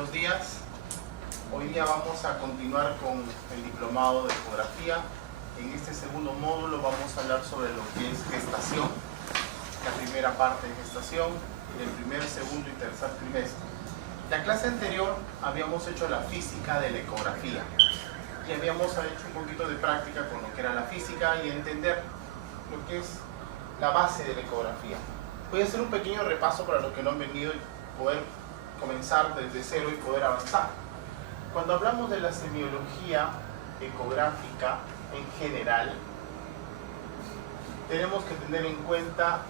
Buenos días. Hoy día vamos a continuar con el diplomado de ecografía. En este segundo módulo vamos a hablar sobre lo que es gestación, la primera parte de gestación, el primer, segundo y tercer trimestre. La clase anterior habíamos hecho la física de la ecografía y habíamos hecho un poquito de práctica con lo que era la física y entender lo que es la base de la ecografía. Voy a hacer un pequeño repaso para los que no han venido y poder comenzar desde cero y poder avanzar. Cuando hablamos de la semiología ecográfica en general, tenemos que tener en cuenta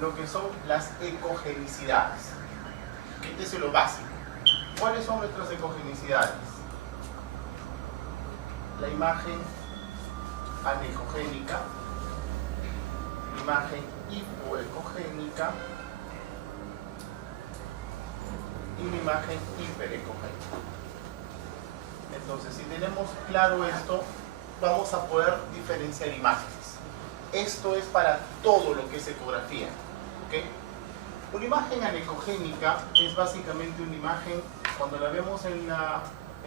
lo que son las ecogenicidades. Este es lo básico. ¿Cuáles son nuestras ecogenicidades? La imagen anecogénica, la imagen hipoecogénica y la imagen hiperecogénica. Entonces, si tenemos claro esto, vamos a poder diferenciar imágenes. Esto es para todo lo que es ecografía, ¿okay? Una imagen anecogénica es básicamente una imagen, cuando la vemos en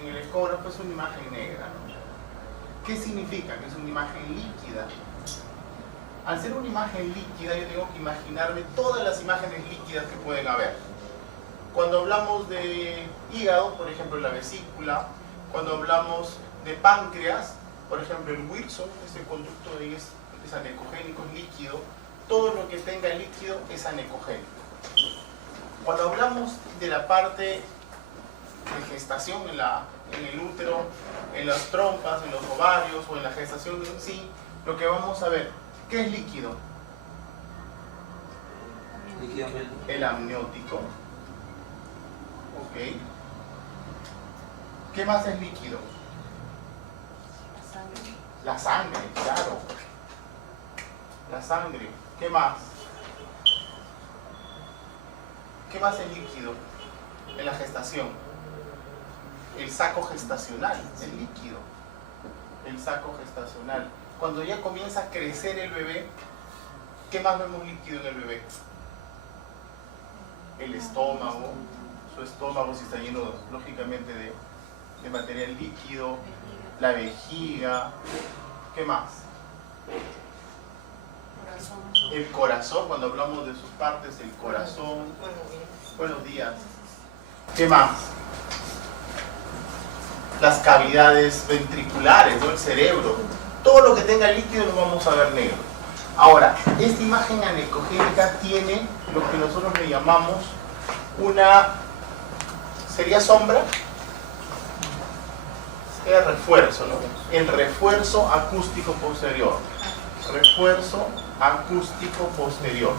el ecógrafo, es una imagen negra, ¿no? ¿Qué significa? Que es una imagen líquida. Al ser una imagen líquida, yo tengo que imaginarme todas las imágenes líquidas que pueden haber. Cuando hablamos de hígado, por ejemplo, la vesícula. Cuando hablamos de páncreas, por ejemplo, el Wilson, ese conducto de es anecogénico, es líquido. Todo lo que tenga líquido es anecogénico. Cuando hablamos de la parte de gestación en el útero, en las trompas, en los ovarios o en la gestación en sí, lo que vamos a ver, ¿qué es líquido? El amniótico. Ok. ¿Qué más es líquido? La sangre, claro. La sangre. ¿Qué más? ¿Qué más es líquido en la gestación? El saco gestacional, el líquido. El saco gestacional. Cuando ya comienza a crecer el bebé, ¿qué más vemos líquido en el bebé? El estómago. Su estómago si está lleno, lógicamente, de material líquido. La vejiga. ¿Qué más? El corazón, cuando hablamos de sus partes, el corazón. Buenos días. ¿Qué más? Las cavidades ventriculares, ¿no? El cerebro. Todo lo que tenga líquido lo vamos a ver negro. Ahora, esta imagen anecogénica tiene lo que nosotros le llamamos una... ¿Sería sombra? Sería refuerzo, ¿no? El refuerzo acústico posterior. Refuerzo acústico posterior.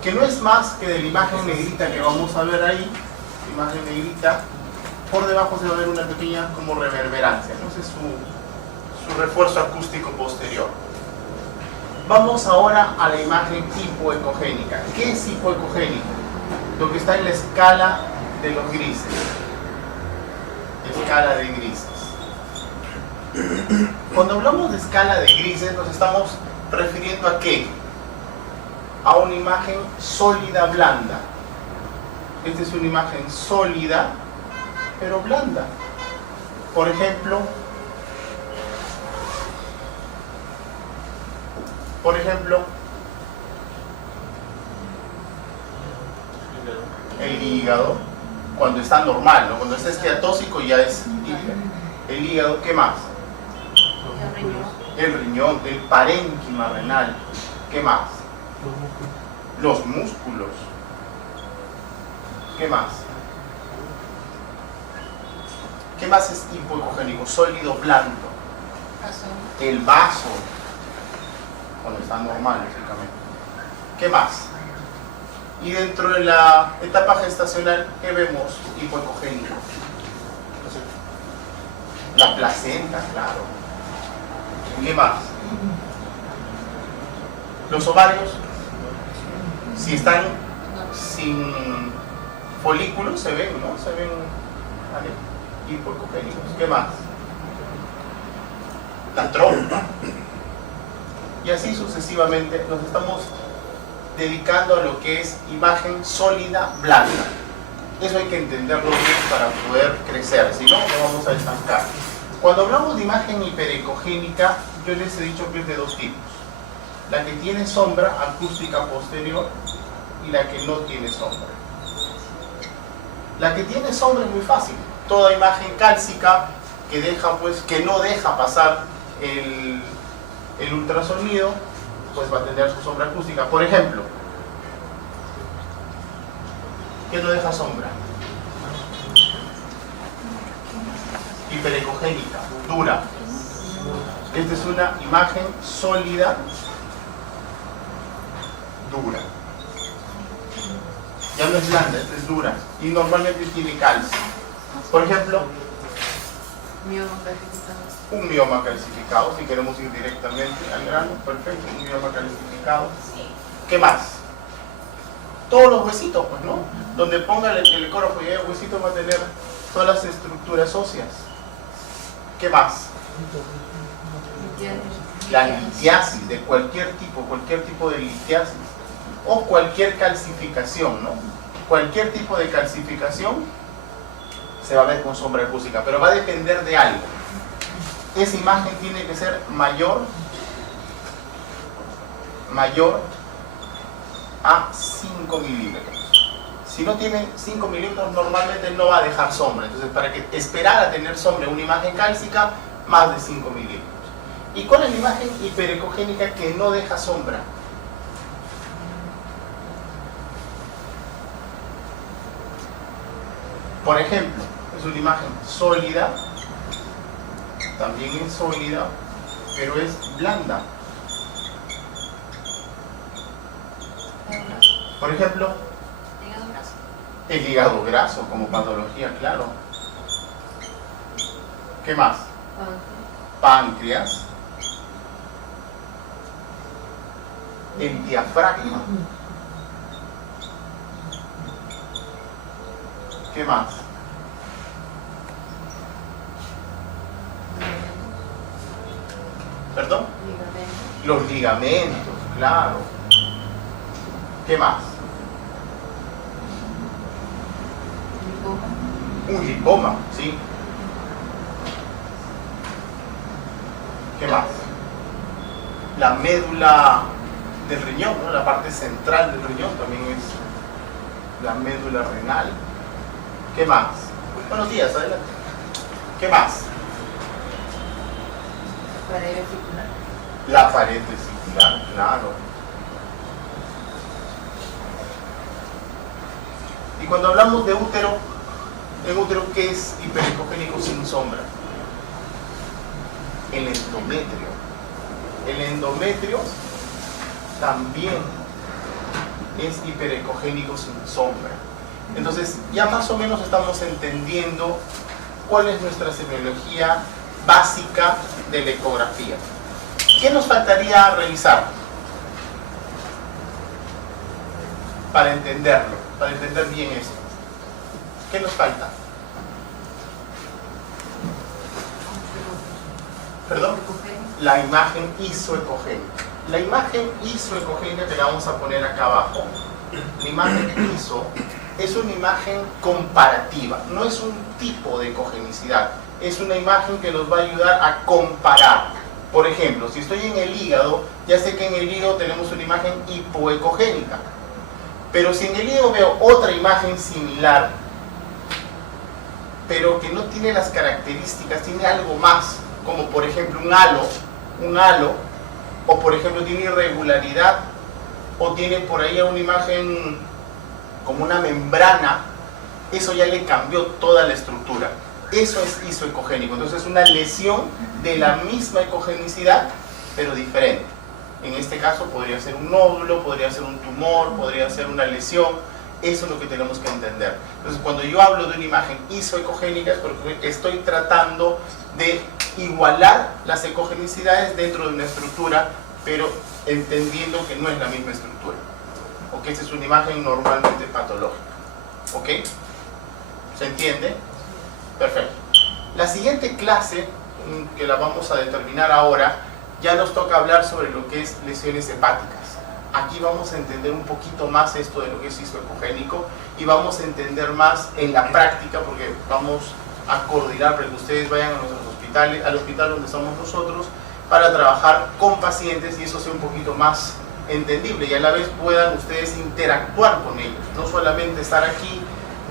Que no es más que de la imagen negrita que vamos a ver ahí. La imagen negrita. Por debajo se va a ver una pequeña como reverberancia, ¿no? Ese es su refuerzo acústico posterior. Vamos ahora a la imagen hipoecogénica. ¿Qué es hipoecogénica? Lo que está en la escala de los grises. Escala de grises. Cuando hablamos de escala de grises, nos estamos refiriendo a ¿qué? A una imagen sólida blanda. Esta es una imagen sólida, pero blanda. Por ejemplo, el hígado, cuando está normal, ¿no? Cuando está esteatóxico ya es hígado. El hígado, ¿qué más? El riñón, el parénquima renal. ¿Qué más? Los músculos. ¿Qué más? ¿Qué más es hipoecogénico? Sólido blando. El vaso, cuando está normal, lógicamente. ¿Qué más? Y dentro de la etapa gestacional, ¿qué vemos hipoecogénico? La placenta, claro. ¿Qué más? Los ovarios, si están sin folículos, se ven, ¿no? Se ven hipoecogénicos. ¿Qué más? La trompa. Y así sucesivamente nos estamos dedicando a lo que es imagen sólida blanda. Eso hay que entenderlo bien para poder crecer, si no, no vamos a estancar. Cuando hablamos de imagen hiperecogénica, yo les he dicho que es de dos tipos. La que tiene sombra acústica posterior y la que no tiene sombra. La que tiene sombra es muy fácil. Toda imagen cálcica que no deja pasar el ultrasonido, pues va a tener su sombra acústica. Por ejemplo, ¿qué no deja sombra? Hiperecogénica, dura. Esta es una imagen sólida, dura. Ya no es blanda, esta es dura. Y normalmente tiene calcio. Por ejemplo, un mioma calcificado, si queremos ir directamente al grano, perfecto, un mioma calcificado. ¿Qué más? Todos los huesitos, pues, ¿no? Donde ponga el ecógrafo y el huesito va a tener todas las estructuras óseas. ¿Qué más? La litiasis de cualquier tipo de litiasis o cualquier calcificación, ¿no? Cualquier tipo de calcificación se va a ver con sombra acústica, pero va a depender de algo. Esa imagen tiene que ser mayor a 5 milímetros. Si no tiene 5 milímetros, normalmente no va a dejar sombra. Entonces, para que esperar a tener sombra una imagen cálcica, más de 5 milímetros. ¿Y cuál es la imagen hiperecogénica que no deja sombra? Por ejemplo, es una imagen sólida, también es sólida, pero es blanda. Por ejemplo, el hígado graso como patología, claro. ¿Qué más? Páncreas. El diafragma. ¿Qué más? ¿Perdón? Los ligamentos, claro. ¿Qué más? Un lipoma, ¿sí? ¿Qué más? La médula del riñón, ¿no? La parte central del riñón también es la médula renal. ¿Qué más? Buenos días, adelante. ¿Qué más? Pared vesicular. La pared vesicular, claro. Y cuando hablamos de útero, ¿el útero qué es hiperecogénico sin sombra? El endometrio. El endometrio también es hiperecogénico sin sombra. Entonces, ya más o menos estamos entendiendo cuál es nuestra semiología básica de la ecografía. ¿Qué nos faltaría revisar para entenderlo, para entender bien esto? ¿Qué nos falta? ¿Perdón? La imagen isoecogénica. La imagen isoecogénica que la vamos a poner acá abajo. La imagen iso es una imagen comparativa, no es un tipo de ecogenicidad, es una imagen que nos va a ayudar a comparar. Por ejemplo, si estoy en el hígado, ya sé que en el hígado tenemos una imagen hipoecogénica, pero si en el hígado veo otra imagen similar, pero que no tiene las características, tiene algo más, como por ejemplo un halo, o por ejemplo tiene irregularidad, o tiene por ahí una imagen como una membrana, eso ya le cambió toda la estructura. Eso es isoecogénico. Entonces es una lesión de la misma ecogenicidad, pero diferente. En este caso podría ser un nódulo, podría ser un tumor, podría ser una lesión. Eso es lo que tenemos que entender. Entonces cuando yo hablo de una imagen isoecogénica es porque estoy tratando de igualar las ecogenicidades dentro de una estructura, pero entendiendo que no es la misma estructura. ¿Ok? Esta es una imagen normalmente patológica. ¿Ok? ¿Se entiende? Perfecto. La siguiente clase, que la vamos a determinar ahora, ya nos toca hablar sobre lo que es lesiones hepáticas. aquí vamos a entender un poquito más esto de lo que es histoecogénico y vamos a entender más en la práctica, porque vamos a coordinar para que ustedes vayan a nuestros hospitales, al hospital donde estamos nosotros, para trabajar con pacientes y eso sea un poquito más entendible y a la vez puedan ustedes interactuar con ellos, no solamente estar aquí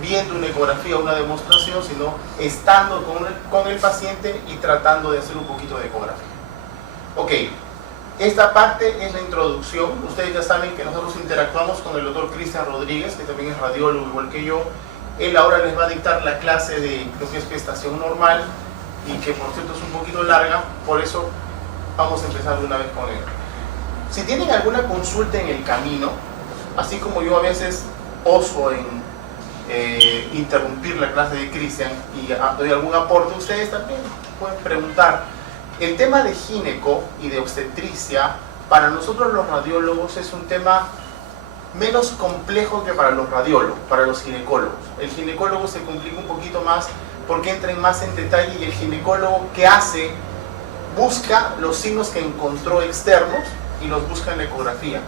viendo una ecografía o una demostración, sino estando con el paciente y tratando de hacer un poquito de ecografía. Ok, esta parte es la introducción. Ustedes ya saben que nosotros interactuamos con el doctor Cristian Rodríguez, que también es radiólogo igual que yo. Él ahora les va a dictar la clase de lo que es gestación normal y que por cierto es un poquito larga, por eso vamos a empezar de una vez con él. Si tienen alguna consulta en el camino, así como yo a veces oso en interrumpir la clase de Cristian y doy algún aporte, ustedes también pueden preguntar. El tema de gineco y de obstetricia para nosotros los radiólogos es un tema menos complejo que para los radiólogos, para los ginecólogos. El ginecólogo se complica un poquito más porque entra más en detalle y el ginecólogo, ¿qué hace? Busca los signos que encontró externos y los busca en la ecografía.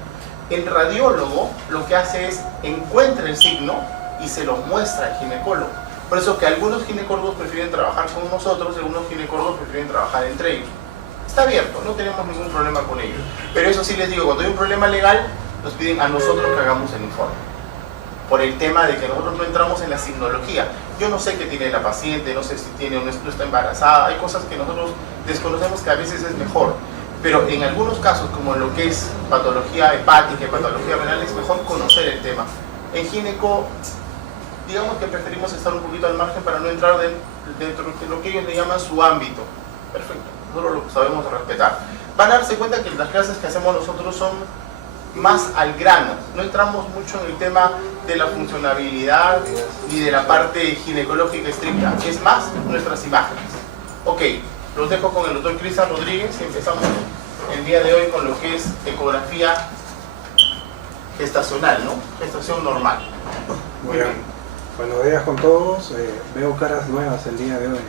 El radiólogo lo que hace es encuentra el signo y se lo muestra al ginecólogo. Por eso que algunos ginecólogos prefieren trabajar con nosotros y algunos ginecólogos prefieren trabajar entre ellos. Está abierto, no tenemos ningún problema con ellos. Pero eso sí les digo, cuando hay un problema legal, nos piden a nosotros que hagamos el informe. Por el tema de que nosotros no entramos en la signología. Yo no sé qué tiene la paciente, no sé si tiene o no está embarazada. Hay cosas que nosotros desconocemos que a veces es mejor. Pero en algunos casos, como lo que es patología hepática y patología renal, es mejor conocer el tema. En gineco, digamos que preferimos estar un poquito al margen para no entrar dentro de lo que ellos le llaman su ámbito. Perfecto, nosotros lo sabemos respetar. Van a darse cuenta que las clases que hacemos nosotros son más al grano. No entramos mucho en el tema de la funcionabilidad ni de la parte ginecológica estricta. Es más nuestras imágenes. Ok, los dejo con el doctor Cristian Rodríguez y empezamos el día de hoy con lo que es ecografía gestacional, ¿no? Gestación normal. Muy bien. Buenos días con todos, veo caras nuevas el día de hoy.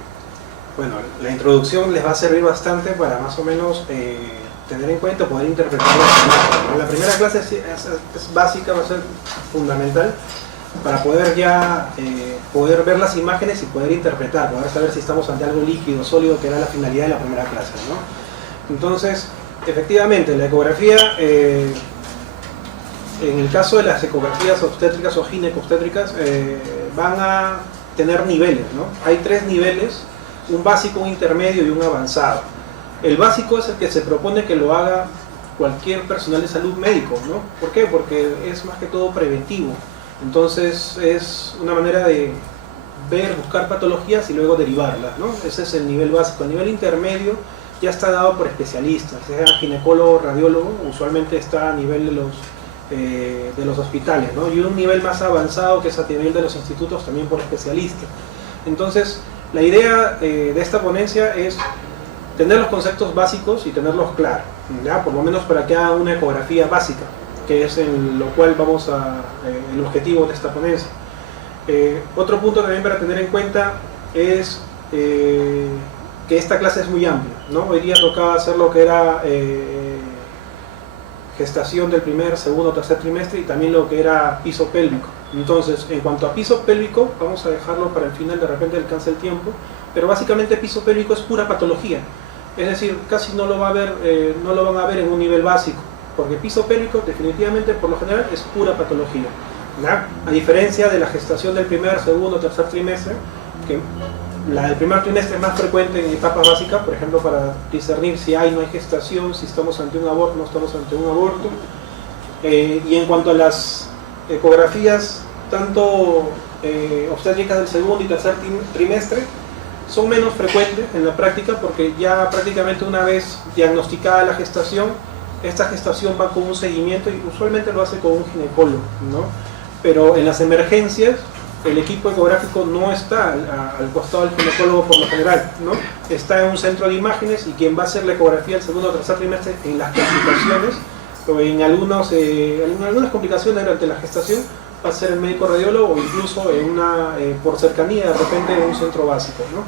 Bueno, la introducción les va a servir bastante para más o menos tener en cuenta, poder interpretarlo. La primera clase es básica, va a ser fundamental para poder ya poder ver las imágenes y poder interpretar, poder saber si estamos ante algo líquido, sólido, que era la finalidad de la primera clase, ¿no? Entonces, efectivamente, la ecografía, en el caso de las ecografías obstétricas o gineco-obstétricas, van a tener niveles, ¿no? Hay 3 niveles, un básico, un intermedio y un avanzado. El básico es el que se propone que lo haga cualquier personal de salud médico, ¿no? ¿Por qué? Porque es más que todo preventivo. Entonces es una manera de ver, buscar patologías y luego derivarlas, ¿no? Ese es el nivel básico. El nivel intermedio ya está dado por especialistas, sea ginecólogo, radiólogo, usualmente está a nivel de los hospitales, ¿no? Y un nivel más avanzado que es a nivel de los institutos también por especialistas. Entonces la idea de esta ponencia es tener los conceptos básicos y tenerlos claros, ¿ya? Por lo menos para que hagan una ecografía básica, que es en lo cual vamos el objetivo de esta ponencia. Otro punto también para tener en cuenta es que esta clase es muy amplia, ¿no? Hoy día tocaba hacer lo que era gestación del primer, segundo, tercer trimestre y también lo que era piso pélvico. Entonces, en cuanto a piso pélvico, vamos a dejarlo para el final, de repente alcanza el tiempo, pero básicamente piso pélvico es pura patología. Es decir, casi no lo van a ver en un nivel básico, porque piso pélvico definitivamente por lo general es pura patología, ¿no? A diferencia de la gestación del primer, segundo, tercer trimestre, que la del primer trimestre es más frecuente en etapas básicas, por ejemplo, para discernir si hay o no hay gestación, si estamos ante un aborto o no estamos ante un aborto. Y en cuanto a las ecografías, tanto obstétricas del segundo y tercer trimestre, son menos frecuentes en la práctica porque ya prácticamente una vez diagnosticada la gestación, esta gestación va con un seguimiento y usualmente lo hace con un ginecólogo, ¿no? Pero en las emergencias el equipo ecográfico no está al costado del ginecólogo por lo general, ¿no? Está en un centro de imágenes y quien va a hacer la ecografía el segundo o tercer trimestre en las complicaciones o en algunas complicaciones durante la gestación va a ser el médico radiólogo o incluso por cercanía de repente en un centro básico, ¿no?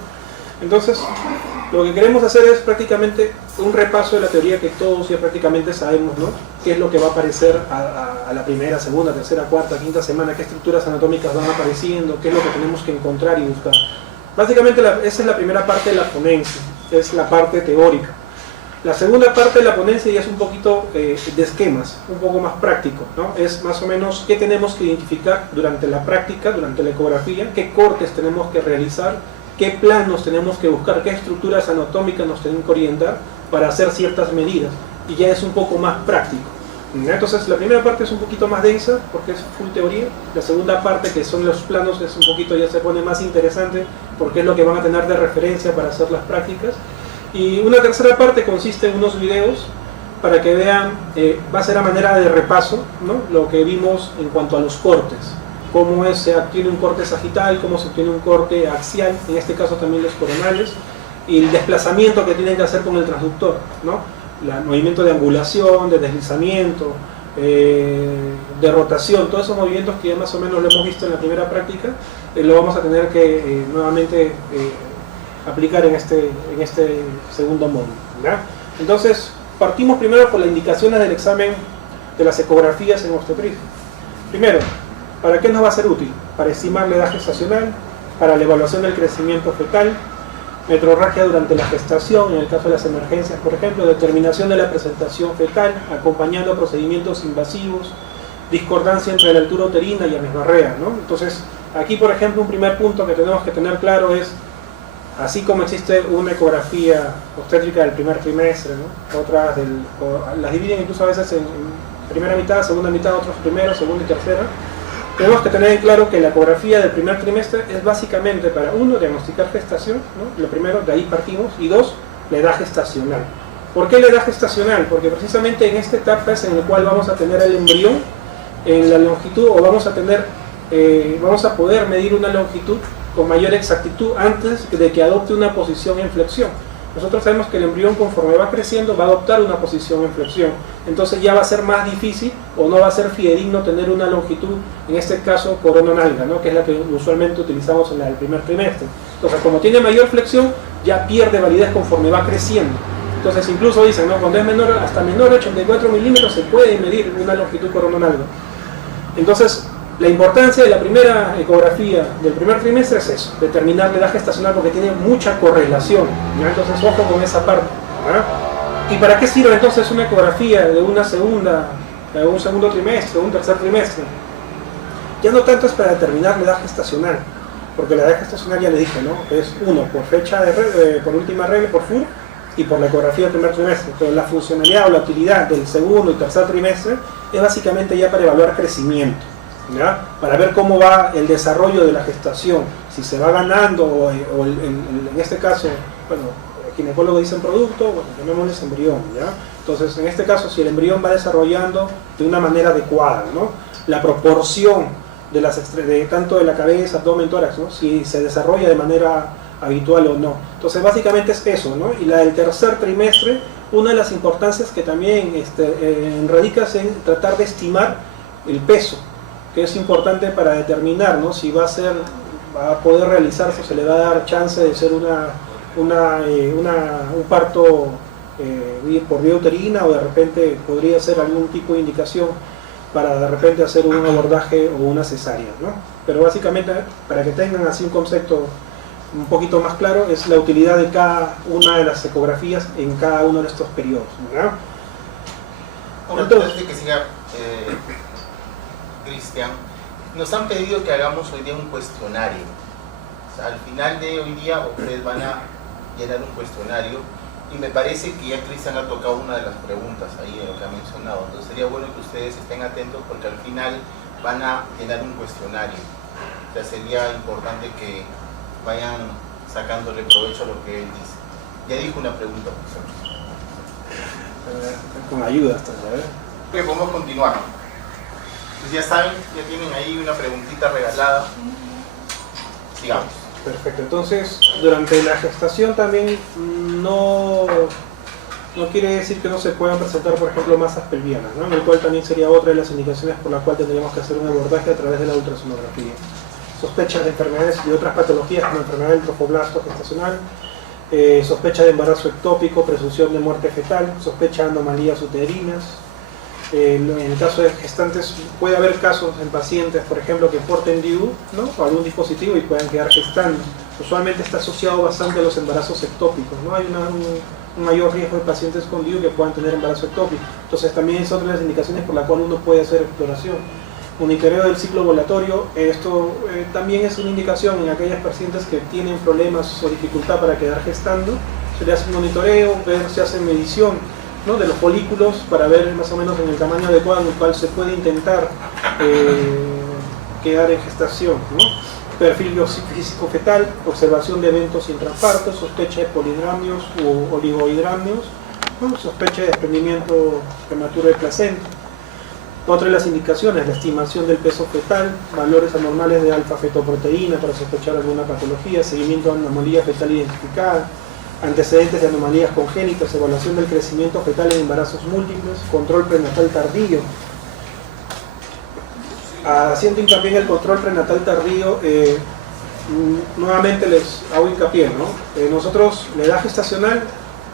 Entonces, lo que queremos hacer es prácticamente un repaso de la teoría que todos ya prácticamente sabemos, ¿no? Qué es lo que va a aparecer a la primera, segunda, tercera, cuarta, quinta semana, qué estructuras anatómicas van apareciendo, qué es lo que tenemos que encontrar y buscar. Básicamente esa es la primera parte de la ponencia, es la parte teórica. La segunda parte de la ponencia ya es un poquito de esquemas, un poco más práctico, ¿no? Es más o menos qué tenemos que identificar durante la práctica, durante la ecografía, qué cortes tenemos que realizar, qué planos tenemos que buscar, qué estructuras anatómicas nos tenemos que orientar para hacer ciertas medidas, y ya es un poco más práctico. Entonces la primera parte es un poquito más densa porque es full teoría, la segunda parte, que son los planos, es un poquito, ya se pone más interesante porque es lo que van a tener de referencia para hacer las prácticas, y una tercera parte consiste en unos videos para que vean, va a ser a manera de repaso, ¿no? Lo que vimos en cuanto a los cortes, cómo se obtiene un corte sagital, cómo se obtiene un corte axial, en este caso también los coronales, y el desplazamiento que tienen que hacer con el transductor, ¿no? El movimiento de angulación, de deslizamiento, de rotación, todos esos movimientos que ya más o menos lo hemos visto en la primera práctica, lo vamos a tener que nuevamente aplicar en este segundo módulo, ¿ya? Entonces, partimos primero por las indicaciones del examen de las ecografías en obstetricia. Primero, ¿para qué nos va a ser útil? Para estimar la edad gestacional, para la evaluación del crecimiento fetal, metrorragia durante la gestación, en el caso de las emergencias, por ejemplo, determinación de la presentación fetal, acompañando procedimientos invasivos, discordancia entre la altura uterina y amenorrea, ¿no? Entonces, aquí, por ejemplo, un primer punto que tenemos que tener claro es, así como existe una ecografía obstétrica del primer trimestre, ¿no? Otras las dividen incluso a veces en primera mitad, segunda mitad, otros primero, segunda y tercera. Tenemos que tener en claro que la ecografía del primer trimestre es básicamente para, uno, diagnosticar gestación, ¿no? Lo primero, de ahí partimos, y dos, la edad gestacional. ¿Por qué la edad gestacional? Porque precisamente en esta etapa es en la cual vamos a tener el embrión en la longitud, o vamos a poder medir una longitud con mayor exactitud antes de que adopte una posición en flexión. Nosotros sabemos que el embrión, conforme va creciendo, va a adoptar una posición en flexión, entonces ya va a ser más difícil o no va a ser fidedigno tener una longitud, en este caso corononalga, ¿no? Que es la que usualmente utilizamos en el primer trimestre. Entonces, como tiene mayor flexión, ya pierde validez conforme va creciendo. Entonces incluso dicen, ¿no? Cuando es menor, hasta menor de 84 milímetros se puede medir una longitud corononalga. Entonces, la importancia de la primera ecografía del primer trimestre es eso, determinar la edad gestacional, porque tiene mucha correlación, ¿ya? Entonces ojo con esa parte, ¿ya? ¿Y para qué sirve entonces una ecografía de un segundo trimestre, un tercer trimestre? Ya no tanto es para determinar la edad gestacional, porque la edad gestacional ya le dije, ¿no? Es uno, por fecha por última regla, por FUR, y por la ecografía del primer trimestre, pero la funcionalidad o la utilidad del segundo y tercer trimestre es básicamente ya para evaluar crecimiento, ¿ya? Para ver cómo va el desarrollo de la gestación, si se va ganando o en este caso, bueno, el ginecólogo dice en producto, bueno, llamémosle embrión, ¿ya? Entonces, en este caso, si el embrión va desarrollando de una manera adecuada, ¿no? La proporción de tanto de la cabeza, abdomen, tórax, ¿no? Si se desarrolla de manera habitual o no. Entonces, básicamente es eso, ¿no? Y la del tercer trimestre, una de las importancias que también radica en tratar de estimar el peso, que es importante para determinar, ¿no? Si va a poder realizarse o se le va a dar chance de ser un parto por vía uterina, o de repente podría ser algún tipo de indicación para de repente hacer un abordaje o una cesárea, ¿no? Pero básicamente, para que tengan así un concepto un poquito más claro, es la utilidad de cada una de las ecografías en cada uno de estos periodos, ¿verdad? Antes de que siga Cristian, nos han pedido que hagamos hoy día un cuestionario. O sea, al final de hoy día ustedes van a llenar un cuestionario, y me parece que ya Cristian ha tocado una de las preguntas ahí en lo que ha mencionado. Entonces sería bueno que ustedes estén atentos, porque al final van a llenar un cuestionario. O sea, sería importante que vayan sacándole provecho a lo que él dice. Ya dijo una pregunta, profesor. Con ayuda hasta, ¿sabes? Que podemos continuar. Pues ya saben, ya tienen ahí una preguntita regalada. Sigamos. Perfecto. Entonces, durante la gestación también no quiere decir que no se puedan presentar, por ejemplo, masas pelvianas, ¿no? En el cual también sería otra de las indicaciones por la cual tendríamos que hacer un abordaje a través de la ultrasonografía. Sospechas de enfermedades y otras patologías como enfermedad del trofoblasto gestacional, sospecha de embarazo ectópico, presunción de muerte fetal, sospecha de anomalías uterinas. En el caso de gestantes puede haber casos en pacientes, por ejemplo, que porten DIU, ¿no? O algún dispositivo y puedan quedar gestando. Usualmente está asociado bastante a los embarazos ectópicos, ¿no? Hay un mayor riesgo de pacientes con DIU que puedan tener embarazo ectópico. Entonces también es otra de las indicaciones por la cual uno puede hacer exploración. Monitoreo del ciclo ovulatorio, esto también es una indicación en aquellas pacientes que tienen problemas o dificultad para quedar gestando. Se le hace un monitoreo, se hace medición, ¿no? De los folículos para ver más o menos en el tamaño adecuado en el cual se puede intentar quedar en gestación, ¿no? Perfil físico fetal, observación de eventos intrapartos, sospecha de polidramios u oligohidramios, ¿no? Sospecha de desprendimiento prematuro de placenta. Otra de las indicaciones, la estimación del peso fetal, valores anormales de alfa-fetoproteína para sospechar alguna patología, seguimiento de anomalía fetal identificada, antecedentes de anomalías congénitas, evaluación del crecimiento fetal en embarazos múltiples, control prenatal tardío. Haciendo hincapié en el control prenatal tardío, nuevamente les hago hincapié, ¿no? Nosotros la edad gestacional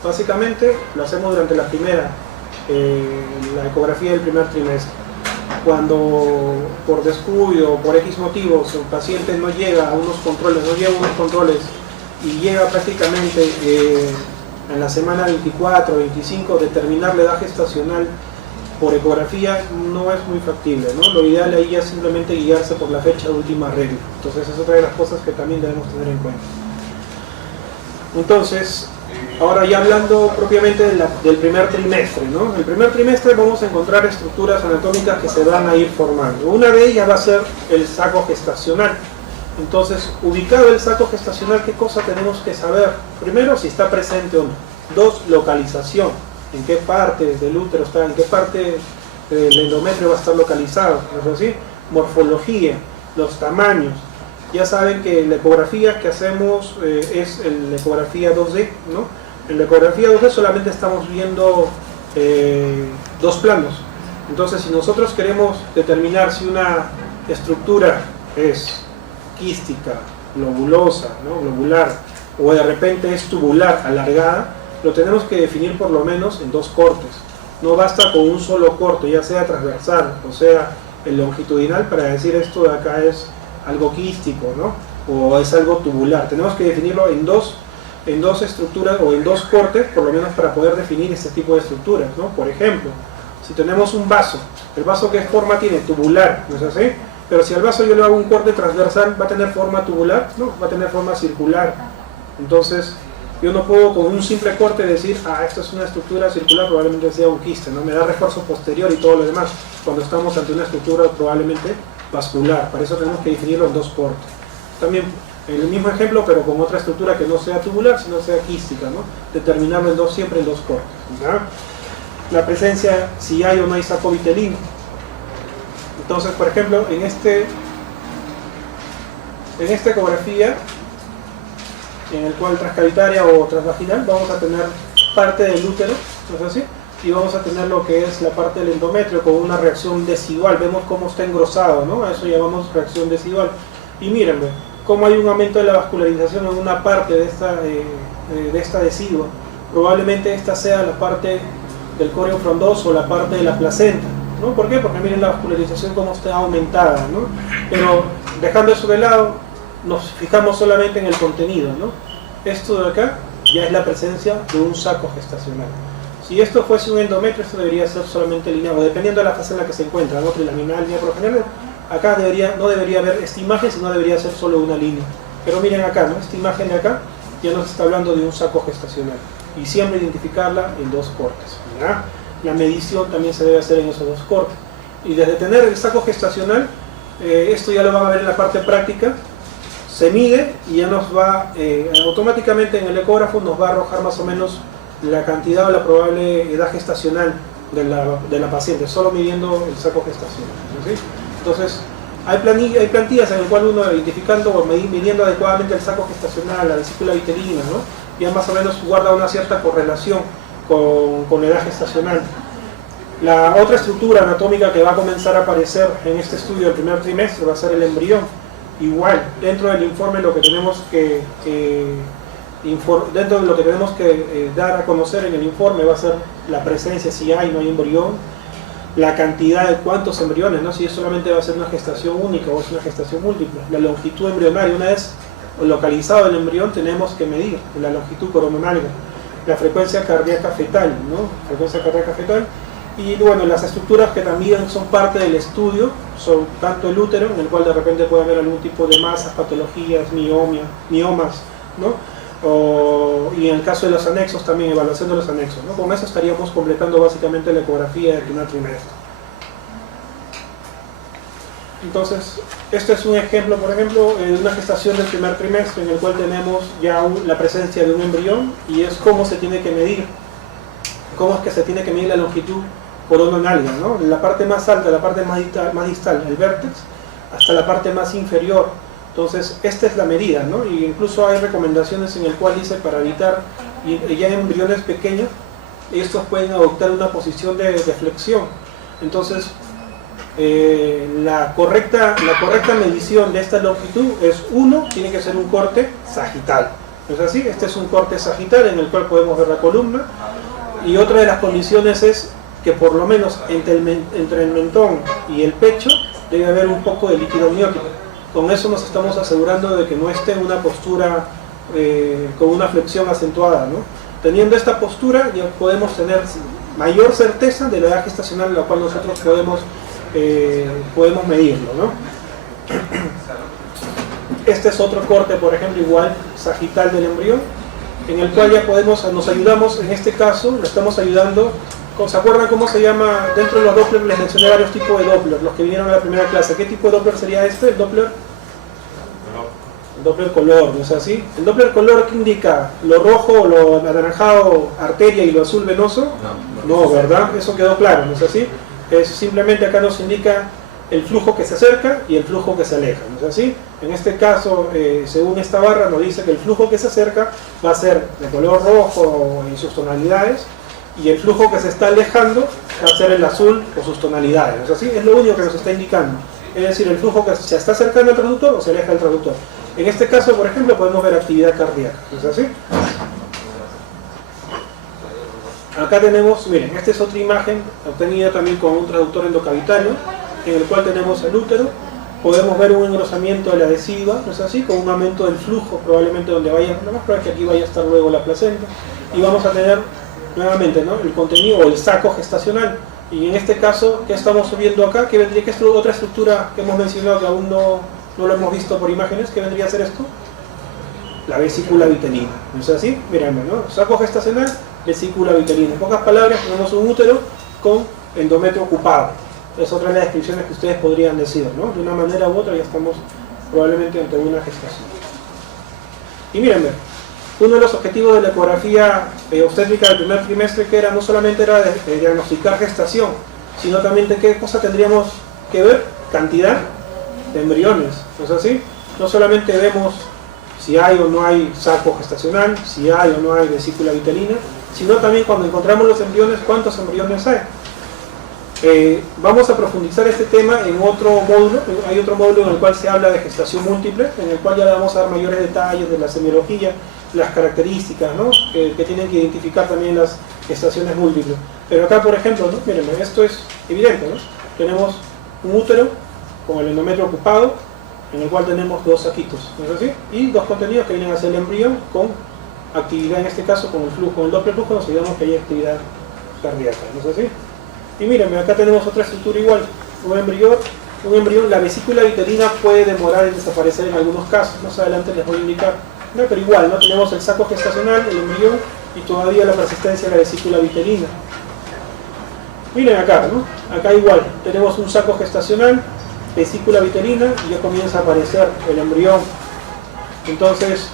básicamente lo hacemos durante la ecografía del primer trimestre. Cuando por descuido o por X motivos el paciente no llega a unos controles, y llega prácticamente en la semana 24 o 25, determinar la edad gestacional por ecografía no es muy factible, ¿no? Lo ideal ahí es simplemente guiarse por la fecha de última regla. Entonces es otra de las cosas que también debemos tener en cuenta. Entonces, ahora ya hablando propiamente del primer trimestre, ¿no? En el primer trimestre vamos a encontrar estructuras anatómicas que se van a ir formando. Una de ellas va a ser el saco gestacional. Entonces, ubicado el saco gestacional, ¿qué cosa tenemos que saber? Primero, si está presente o no. Dos, localización. ¿En qué parte del útero está? ¿En qué parte del endometrio va a estar localizado? ¿No es así? Morfología, los tamaños. Ya saben que la ecografía que hacemos es la ecografía 2D, ¿no? En la ecografía 2D solamente estamos viendo dos planos. Entonces, si nosotros queremos determinar si una estructura es quística, globulosa, ¿no? Globular, o de repente es tubular, alargada, lo tenemos que definir por lo menos en dos cortes. No basta con un solo corte, ya sea transversal o sea el longitudinal, para decir esto de acá es algo quístico, ¿no? O es algo tubular. Tenemos que definirlo en dos estructuras o en dos cortes, por lo menos para poder definir este tipo de estructuras, ¿no? Por ejemplo, si tenemos un vaso, el vaso ¿qué forma tiene? Tubular, ¿no es así? Pero si al vaso yo le hago un corte transversal, ¿va a tener forma tubular? No, va a tener forma circular. Entonces, yo no puedo con un simple corte decir, esto es una estructura circular, probablemente sea un quiste, ¿no? Me da refuerzo posterior y todo lo demás, cuando estamos ante una estructura probablemente vascular. Para eso tenemos que definirlo en dos cortes. También el mismo ejemplo, pero con otra estructura que no sea tubular, sino sea quística, ¿no? Determinarlo siempre en dos cortes, ¿no? La presencia, si hay o no hay saco vitelino. Entonces, por ejemplo, en esta ecografía, en el cual transcavitaria o transvaginal, vamos a tener parte del útero, ¿no es así? Y vamos a tener lo que es la parte del endometrio con una reacción decidual. Vemos cómo está engrosado, ¿no? A eso llamamos reacción decidual. Y miren, cómo hay un aumento de la vascularización en una parte de esta decidua. Probablemente esta sea la parte del córeo frondoso o la parte de la placenta, ¿no? ¿Por qué? Porque miren la vascularización cómo está aumentada, ¿no? Pero dejando eso de lado, nos fijamos solamente en el contenido, ¿no? Esto de acá ya es la presencia de un saco gestacional. Si esto fuese un endometrio, esto debería ser solamente lineal, o dependiendo de la fase en la que se encuentra, ¿no? Trilaminal, línea progeneal, acá no debería haber esta imagen, sino debería ser solo una línea. Pero miren acá, ¿no? Esta imagen de acá ya nos está hablando de un saco gestacional. Y siempre identificarla en dos cortes, ¿verdad? La medición también se debe hacer en esos dos cortes. Y desde tener el saco gestacional, esto ya lo van a ver en la parte práctica, se mide y ya nos va, automáticamente en el ecógrafo nos va a arrojar más o menos la cantidad o la probable edad gestacional de la paciente, solo midiendo el saco gestacional, ¿sí? Entonces, hay plantillas en las cuales uno, identificando o midiendo adecuadamente el saco gestacional, la vesícula vitelina, ¿no? Ya más o menos guarda una cierta correlación con la edad gestacional. La otra estructura anatómica que va a comenzar a aparecer en este estudio del primer trimestre va a ser el embrión. Igual, dentro del informe lo que tenemos que dentro de lo que tenemos que dar a conocer en el informe va a ser la presencia, si hay o no hay embrión, la cantidad de cuántos embriones, ¿no? Si solamente va a ser una gestación única o es una gestación múltiple, la longitud embrionaria. Una vez localizado el embrión tenemos que medir la longitud coronaria, la frecuencia cardíaca fetal, ¿no? Frecuencia cardíaca fetal. Y bueno, las estructuras que también son parte del estudio son tanto el útero, en el cual de repente puede haber algún tipo de masas, patologías, miomas, ¿no? Y en el caso de los anexos también, evaluación de los anexos, ¿no? Con eso estaríamos completando básicamente la ecografía del primer trimestre. Entonces, este es un ejemplo, por ejemplo, de una gestación del primer trimestre en el cual tenemos ya la presencia de un embrión y es cómo se tiene que medir, cómo es que se tiene que medir la longitud coronal, ¿no? La parte más alta, la parte más distal, el vértex, hasta la parte más inferior. Entonces, esta es la medida, ¿no? Y incluso hay recomendaciones en el cual dice para evitar ya en embriones pequeños, estos pueden adoptar una posición de flexión. Entonces, la correcta medición de esta longitud es 1, tiene que ser un corte sagital. ¿No es así? Este es un corte sagital en el cual podemos ver la columna. Y otra de las condiciones es que por lo menos entre el mentón y el pecho debe haber un poco de líquido amniótico. Con eso nos estamos asegurando de que no esté en una postura con una flexión acentuada, ¿no? Teniendo esta postura ya podemos tener mayor certeza de la edad gestacional en la cual nosotros podemos medirlo, ¿no? Este es otro corte, por ejemplo, igual sagital del embrión, en el cual ya nos ayudamos, en este caso, lo estamos ayudando. ¿Se acuerdan cómo se llama? Dentro de los Doppler les mencioné varios tipos de Doppler, los que vinieron a la primera clase. ¿Qué tipo de Doppler sería este? El Doppler color, ¿no es así? El Doppler color, ¿qué indica? ¿Lo rojo, lo anaranjado, arteria, y lo azul, venoso? No, ¿verdad? Eso quedó claro, ¿no es así? Simplemente acá nos indica el flujo que se acerca y el flujo que se aleja, ¿no es así? En este caso, según esta barra, nos dice que el flujo que se acerca va a ser de color rojo en sus tonalidades, y el flujo que se está alejando va a ser el azul por sus tonalidades, ¿no es así? Es lo único que nos está indicando, es decir, el flujo que se está acercando al traductor o se aleja del traductor. En este caso, por ejemplo, podemos ver actividad cardíaca, ¿no es así? Acá tenemos, miren, esta es otra imagen obtenida también con un traductor endocavitario, en el cual tenemos el útero. Podemos ver un engrosamiento de la adhesiva, ¿no es así? Con un aumento del flujo, probablemente donde vaya, lo más probable es que aquí vaya a estar luego la placenta, y vamos a tener nuevamente, ¿no?, el contenido o el saco gestacional. Y en este caso, ¿qué estamos viendo acá? ¿Qué vendría? ¿Qué es otra estructura que hemos mencionado que aún no lo hemos visto por imágenes? ¿Qué vendría a ser esto? La vesícula vitelina, ¿no es así? Miren, ¿no? Saco gestacional, vesícula vitelina. En pocas palabras, tenemos un útero con endometrio ocupado. Es otra de las descripciones que ustedes podrían decir, ¿no? De una manera u otra ya estamos probablemente ante una gestación. Y miren, uno de los objetivos de la ecografía obstétrica del primer trimestre que era no solamente era de diagnosticar gestación, sino también de qué cosa tendríamos que ver, cantidad de embriones, ¿no es así? No solamente vemos si hay o no hay saco gestacional, si hay o no hay vesícula vitelina, sino también cuando encontramos los embriones, cuántos embriones hay. Vamos a profundizar este tema en otro módulo. Hay otro módulo en el cual se habla de gestación múltiple, en el cual ya le vamos a dar mayores detalles de la semiología, las características, ¿no?, que tienen que identificar también las gestaciones múltiples. Pero acá, por ejemplo, ¿no?, miren, esto es evidente, ¿no? Tenemos un útero con el endometrio ocupado, en el cual tenemos dos saquitos, ¿no es así? Y dos contenidos que vienen hacia el embrión con actividad, en este caso con el flujo, con el doble flujo nos ayudamos que haya actividad cardíaca, ¿no es así? Y miren, acá tenemos otra estructura igual, un embrión, la vesícula vitelina puede demorar en desaparecer en algunos casos, más adelante les voy a indicar, ¿no? Pero igual, ¿no?, tenemos el saco gestacional, el embrión y todavía la persistencia de la vesícula vitelina. Miren acá, ¿no? Acá igual, tenemos un saco gestacional, vesícula vitelina y ya comienza a aparecer el embrión. Entonces,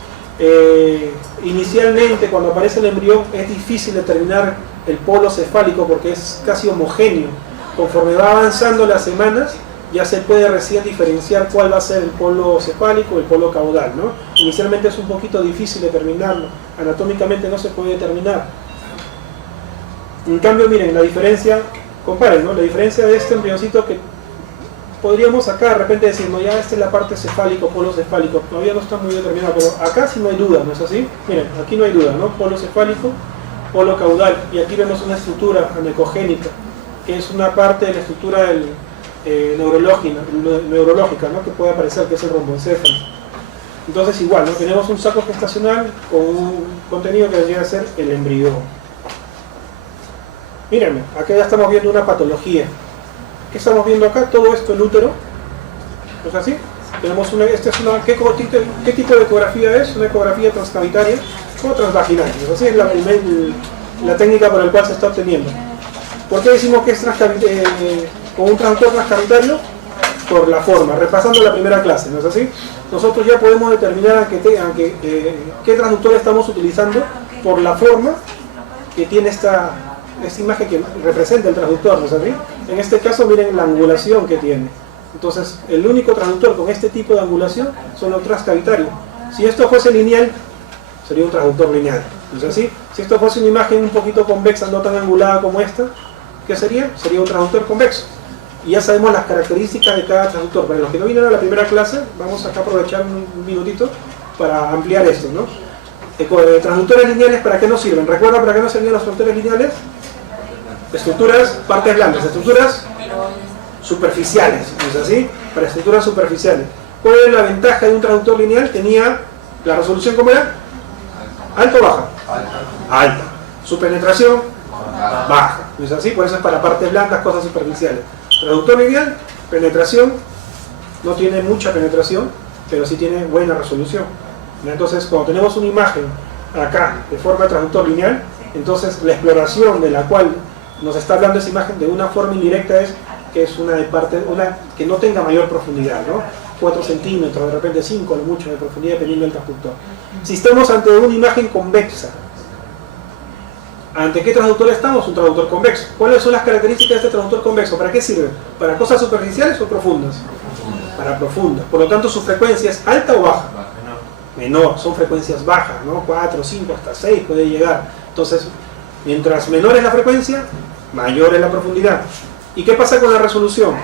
inicialmente cuando aparece el embrión es difícil determinar el polo cefálico porque es casi homogéneo. Conforme va avanzando las semanas ya se puede recién diferenciar cuál va a ser el polo cefálico o el polo caudal, ¿no? Inicialmente es un poquito difícil determinarlo, anatómicamente no se puede determinar. En cambio, miren, la diferencia, comparen, ¿no?, la diferencia de este embrioncito que podríamos acá de repente decir, no, ya esta es la parte cefálico, polo cefálico, todavía no está muy determinado, pero acá sí no hay duda, ¿no es así? Miren, aquí no hay duda, ¿no? Polo cefálico, polo caudal, y aquí vemos una estructura anecogénica, que es una parte de la estructura neurológica, ¿no? Que puede aparecer, que es el romboencéfalo. Entonces igual, ¿no? Tenemos un saco gestacional con un contenido que debería ser el embrión. Mírenme, acá ya estamos viendo una patología. ¿Qué estamos viendo acá? Todo esto, el útero. ¿No es así? Tenemos ¿qué tipo de ecografía es? Una ecografía transcavitaria o transvaginal. ¿No es así? Es la técnica por la cual se está obteniendo. ¿Por qué decimos que es con un traductor transcavitario? Por la forma, repasando la primera clase, ¿no es así? Nosotros ya podemos determinar qué traductor estamos utilizando por la forma que tiene esta imagen que representa el traductor, ¿no es así? En este caso miren la angulación que tiene. Entonces el único traductor con este tipo de angulación son los transcavitarios. Si esto fuese lineal, sería un traductor lineal, ¿no es así? Si esto fuese una imagen un poquito convexa, no tan angulada como esta, ¿qué sería? Sería un traductor convexo. Y ya sabemos las características de cada traductor. Para los que no vinieron a la primera clase, vamos acá a aprovechar un minutito para ampliar esto, ¿no? Traductores lineales, ¿para qué nos sirven? ¿Recuerdan para qué nos servían los traductores lineales? Estructuras, partes blandas, estructuras superficiales, ¿no es así? Para estructuras superficiales. ¿Cuál era la ventaja de un traductor lineal? Tenía la resolución, ¿cómo era? ¿Alta o baja? Alta. Su penetración, baja, ¿no es así? Por eso es para partes blandas, cosas superficiales. Traductor lineal, penetración, no tiene mucha penetración, pero sí tiene buena resolución. Entonces, cuando tenemos una imagen acá de forma de traductor lineal, entonces la exploración de la cual nos está hablando esa imagen de una forma indirecta es que es una que no tenga mayor profundidad, ¿no? 4 centímetros, de repente 5 a lo mucho de profundidad dependiendo del traductor. Si estamos ante una imagen convexa, ¿ante qué traductor estamos? Un traductor convexo. ¿Cuáles son las características de este traductor convexo? ¿Para qué sirve? ¿Para cosas superficiales o profundas? Para profundas. Por lo tanto, ¿su frecuencia es alta o baja? Menor. Son frecuencias bajas, ¿no? 4, 5, hasta 6 puede llegar. Entonces, mientras menor es la frecuencia, mayor es la profundidad. ¿Y qué pasa con la resolución?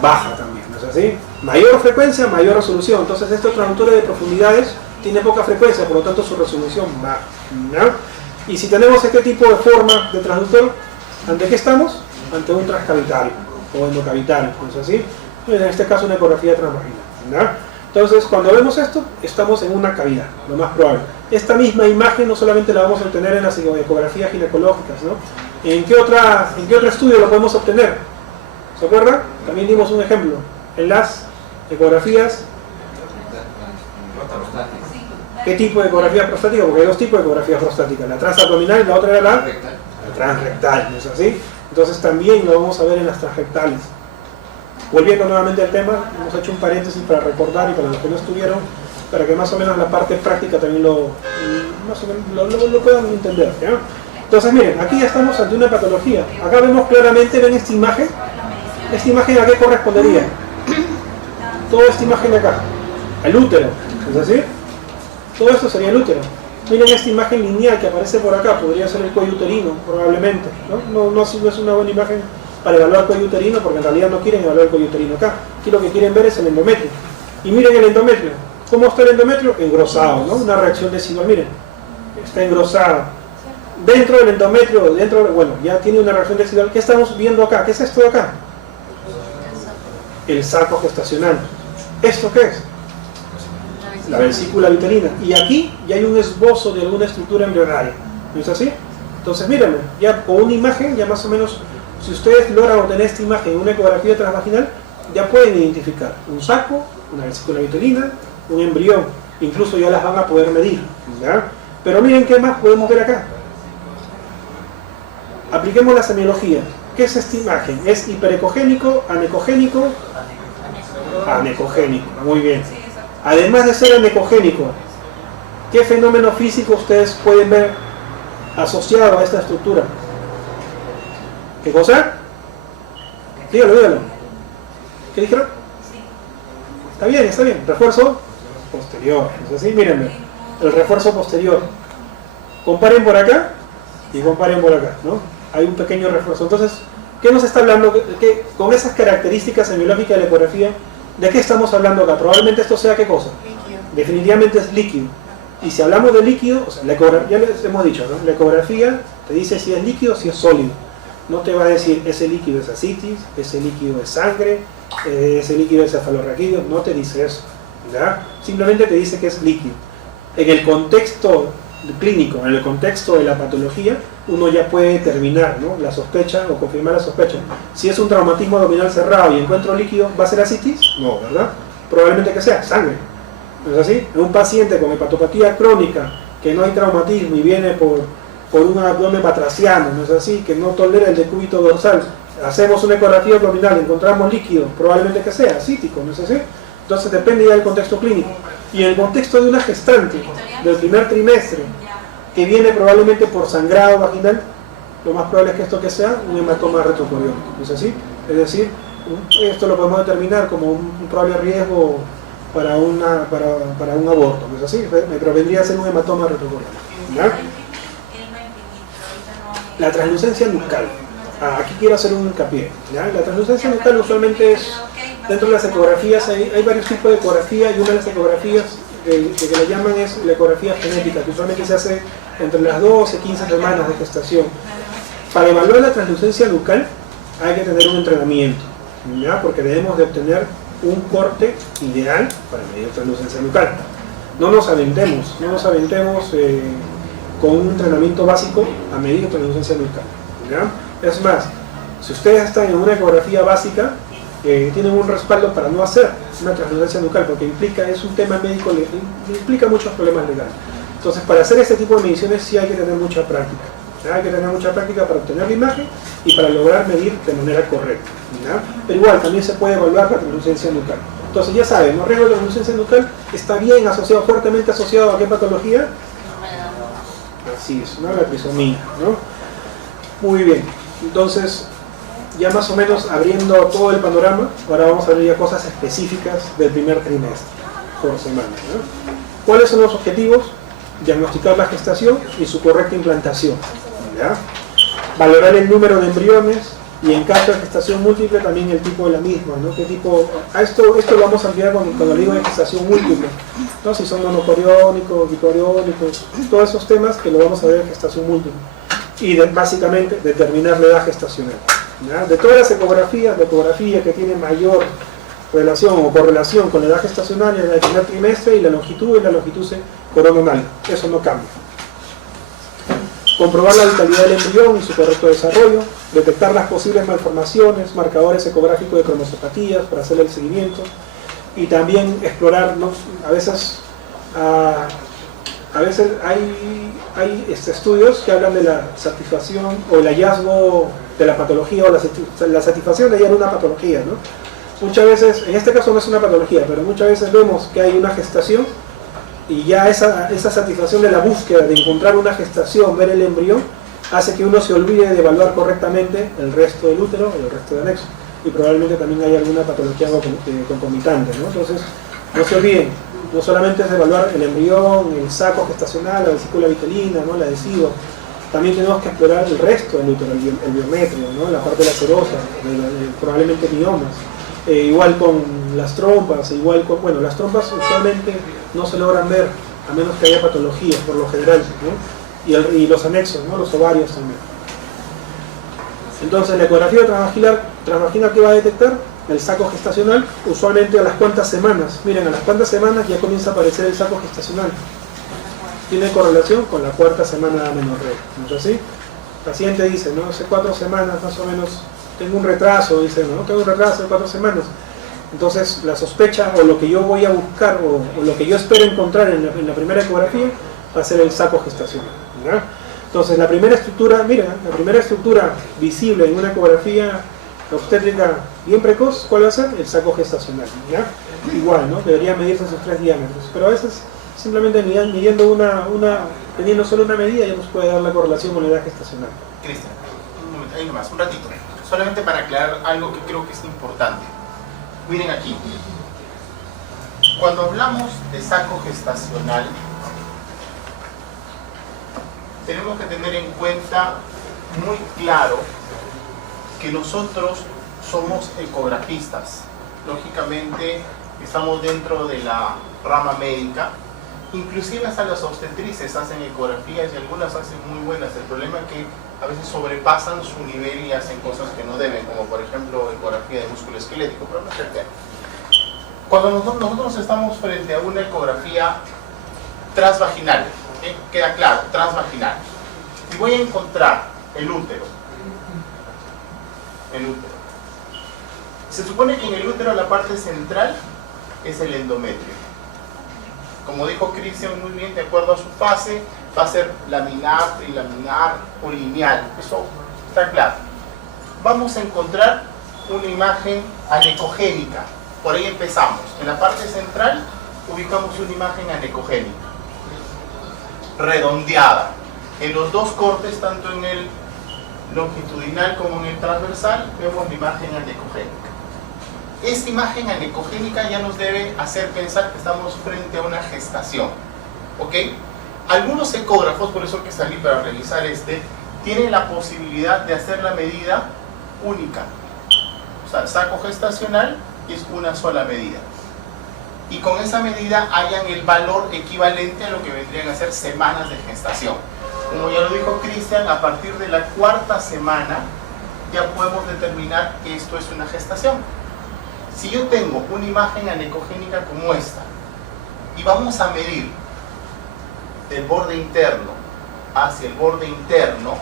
Baja también, ¿no es así? Mayor frecuencia, mayor resolución. Entonces, estos traductores de profundidades tienen poca frecuencia, por lo tanto, su resolución baja, ¿no? Y si tenemos este tipo de forma de traductor, ¿ante qué estamos? Ante un transcavitario o endocavitario, ¿no es así? En este caso una ecografía transvaginal, ¿no? Entonces, cuando vemos esto, estamos en una cavidad, lo más probable. Esta misma imagen no solamente la vamos a obtener en las ecografías ginecológicas, ¿no? ¿En qué otro estudio lo podemos obtener? ¿Se acuerdan? También dimos un ejemplo. En las ecografías. ¿Qué tipo de ecografía prostática? Porque hay dos tipos de ecografía prostática, la transabdominal y la otra era la transrectal, ¿no es así? Entonces también lo vamos a ver en las transrectales. Volviendo nuevamente al tema, hemos hecho un paréntesis para recordar y para los que no estuvieron, para que más o menos la parte práctica también lo puedan entender, ¿ya? Entonces miren, aquí ya estamos ante una patología. Acá vemos claramente, ven esta imagen ¿a qué correspondería? Toda esta imagen de acá, al útero, ¿es así? Todo esto sería el útero. Miren esta imagen lineal que aparece por acá, podría ser el cuello uterino, probablemente. No es una buena imagen para evaluar el cuello uterino, porque en realidad no quieren evaluar el cuello uterino acá. Aquí lo que quieren ver es el endometrio. Y miren el endometrio. ¿Cómo está el endometrio? Engrosado, ¿no? Una reacción desigual, miren. Está engrosado. Dentro del endometrio, bueno, ya tiene una reacción desigual. ¿Qué estamos viendo acá? ¿Qué es esto de acá? El saco gestacional. ¿Esto qué es? La vesícula uterina. Y aquí ya hay un esbozo de alguna estructura embrionaria. ¿No es así? Entonces, mírenme, ya con una imagen, ya más o menos, si ustedes logran obtener esta imagen en una ecografía transvaginal, ya pueden identificar un saco, una vesícula uterina, un embrión. Incluso ya las van a poder medir, ¿ya? Pero miren qué más podemos ver acá. Apliquemos la semiología. ¿Qué es esta imagen? ¿Es hiperecogénico, anecogénico? Anecogénico, muy bien. Además de ser anecogénico, ¿qué fenómeno físico ustedes pueden ver asociado a esta estructura? ¿Qué cosa? Dígalo. ¿Qué dijeron? Está bien. Refuerzo posterior. ¿Es así? Mírenme. El refuerzo posterior. Comparen por acá y comparen por acá, ¿no? Hay un pequeño refuerzo. Entonces, ¿Qué nos está hablando? Con esas características semiológicas de la ecografía, ¿de qué estamos hablando acá? Probablemente esto sea ¿qué cosa? Líquido. Definitivamente es líquido. Y si hablamos de líquido, o sea, ya les hemos dicho, ¿no? La ecografía te dice si es líquido o si es sólido. No te va a decir ese líquido es ascitis, ese líquido es sangre, ese líquido es cefalorraquídeo, no te dice eso, ¿ya? Simplemente te dice que es líquido. En el contexto clínico, en el contexto de la patología, uno ya puede determinar, ¿no?, la sospecha o confirmar la sospecha. Si es un traumatismo abdominal cerrado y encuentro líquido, ¿va a ser ascitis? No, ¿verdad? Probablemente que sea sangre. ¿No es así? En un paciente con hepatopatía crónica, que no hay traumatismo y viene por un abdomen batraciano, ¿no es así?, que no tolera el decúbito dorsal, hacemos una ecografía abdominal, encontramos líquido, probablemente que sea ascítico, ¿no es así? Entonces depende ya del contexto clínico. Y en el contexto de una gestante del primer trimestre, que viene probablemente por sangrado vaginal, lo más probable es que esto que sea un hematoma retrocoriónico, ¿no es así? Es decir, esto lo podemos determinar como un probable riesgo para un aborto, ¿no es así? Pero vendría a ser un hematoma retrocoriónico, ¿ya? La translucencia nucal. Aquí quiero hacer un hincapié, ¿ya? La translucencia nucal usualmente es, dentro de las ecografías hay varios tipos de ecografía, y una de las ecografías que le llaman es la ecografía genética, que usualmente se hace entre las 12 y 15 semanas de gestación. Para evaluar la translucencia nucal hay que tener un entrenamiento, ¿ya? Porque debemos de obtener un corte ideal para medir translucencia nucal. No nos aventemos con un entrenamiento básico a medir translucencia nucal, ¿ya? Es más, si ustedes están en una ecografía básica, tienen un respaldo para no hacer una translucencia nucal, porque es un tema médico, implica muchos problemas legales. Entonces, para hacer este tipo de mediciones sí hay que tener mucha práctica, ¿ya? Hay que tener mucha práctica para obtener la imagen y para lograr medir de manera correcta, ¿ya? Pero igual también se puede evaluar la translucencia nucal. Entonces ya saben, ¿no? Riesgo de translucencia nucal está bien asociado, fuertemente asociado a qué patología. Así es, ¿no? La trisomía, ¿no? Muy bien, entonces ya más o menos abriendo todo el panorama, ahora vamos a ver ya cosas específicas del primer trimestre por semana, ¿no? ¿Cuáles son los objetivos? Diagnosticar la gestación y su correcta implantación, ¿ya? Valorar el número de embriones y en caso de gestación múltiple también el tipo de la misma, ¿no? ¿Qué tipo? Esto lo vamos a ampliar cuando digo de gestación múltiple, ¿no? Si son monocoriónicos, bicoriónicos, todos esos temas que lo vamos a ver en gestación múltiple. Y básicamente determinar la edad gestacional, ¿ya? De todas las ecografías, la ecografía que tiene mayor relación o correlación con la edad gestacional es la del primer trimestre, y la longitud coronal. Eso no cambia. Comprobar la vitalidad del embrión y su correcto desarrollo, detectar las posibles malformaciones, marcadores ecográficos de cromosopatías para hacer el seguimiento, y también explorar, ¿no? A veces hay estudios que hablan de la satisfacción o el hallazgo de la patología, o la satisfacción de hallar una patología, ¿no? Muchas veces, en este caso no es una patología, pero muchas veces vemos que hay una gestación y ya esa satisfacción de la búsqueda de encontrar una gestación, ver el embrión, hace que uno se olvide de evaluar correctamente el resto del útero o el resto del anexo, y probablemente también hay alguna patología concomitante, ¿no? Entonces, no se olviden, no solamente es evaluar el embrión, el saco gestacional, la vesícula vitelina, ¿no?, el adhesivo, también tenemos que explorar el resto del útero, el biometrio, ¿no?, la parte de la serosa, probablemente miomas. Igual con las trompas, las trompas usualmente no se logran ver a menos que haya patologías, por lo general, ¿no? Y los anexos, ¿no?, los ovarios también. Entonces la ecografía transvaginal, ¿qué va a detectar? El saco gestacional, usualmente a las cuantas semanas. Miren, a las cuantas semanas ya comienza a aparecer el saco gestacional. Tiene correlación con la 4ª semana de amenorrea, ¿no es así? El paciente dice, ¿no?, hace 4 semanas más o menos tengo un retraso, dice, ¿no?, tengo un retraso de 4 semanas. Entonces la sospecha, o lo que yo voy a buscar, o lo que yo espero encontrar en la primera ecografía, va a ser el saco gestacional, ¿verdad? Entonces la primera estructura, miren, la primera estructura visible en una ecografía obstétrica bien precoz, ¿cuál va a ser? El saco gestacional, ¿ya? Igual, ¿no? Debería medirse sus 3 diámetros, pero a veces simplemente teniendo solo una medida ya nos puede dar la correlación con la edad gestacional. Cristian, un momento, ahí nomás, un ratito, solamente para aclarar algo que creo que es importante. Miren aquí, cuando hablamos de saco gestacional, tenemos que tener en cuenta muy claro que nosotros somos ecografistas. Lógicamente estamos dentro de la rama médica. Inclusive hasta las obstetrices hacen ecografías y algunas hacen muy buenas. El problema es que a veces sobrepasan su nivel y hacen cosas que no deben, como por ejemplo ecografía de músculo esquelético, pero no es el tema. Cuando nosotros estamos frente a una ecografía transvaginal, ¿okay? Queda claro, transvaginal, y voy a encontrar el útero. El útero. Se supone que en el útero la parte central es el endometrio. Como dijo Cristian muy bien, de acuerdo a su fase, va a ser laminar, trilaminar o lineal. Eso está claro. Vamos a encontrar una imagen anecogénica. Por ahí empezamos. En la parte central ubicamos una imagen anecogénica, redondeada. En los dos cortes, tanto en el longitudinal como en el transversal, vemos la imagen anecogénica. Esta imagen anecogénica ya nos debe hacer pensar que estamos frente a una gestación. ¿Ok? Algunos ecógrafos, por eso que salí para realizar tienen la posibilidad de hacer la medida única. O sea, saco gestacional y es una sola medida. Y con esa medida hayan el valor equivalente a lo que vendrían a ser semanas de gestación. Como ya lo dijo Cristian, a partir de la 4ª semana ya podemos determinar que esto es una gestación. Si yo tengo una imagen anecogénica como esta y vamos a medir del borde interno hacia el borde interno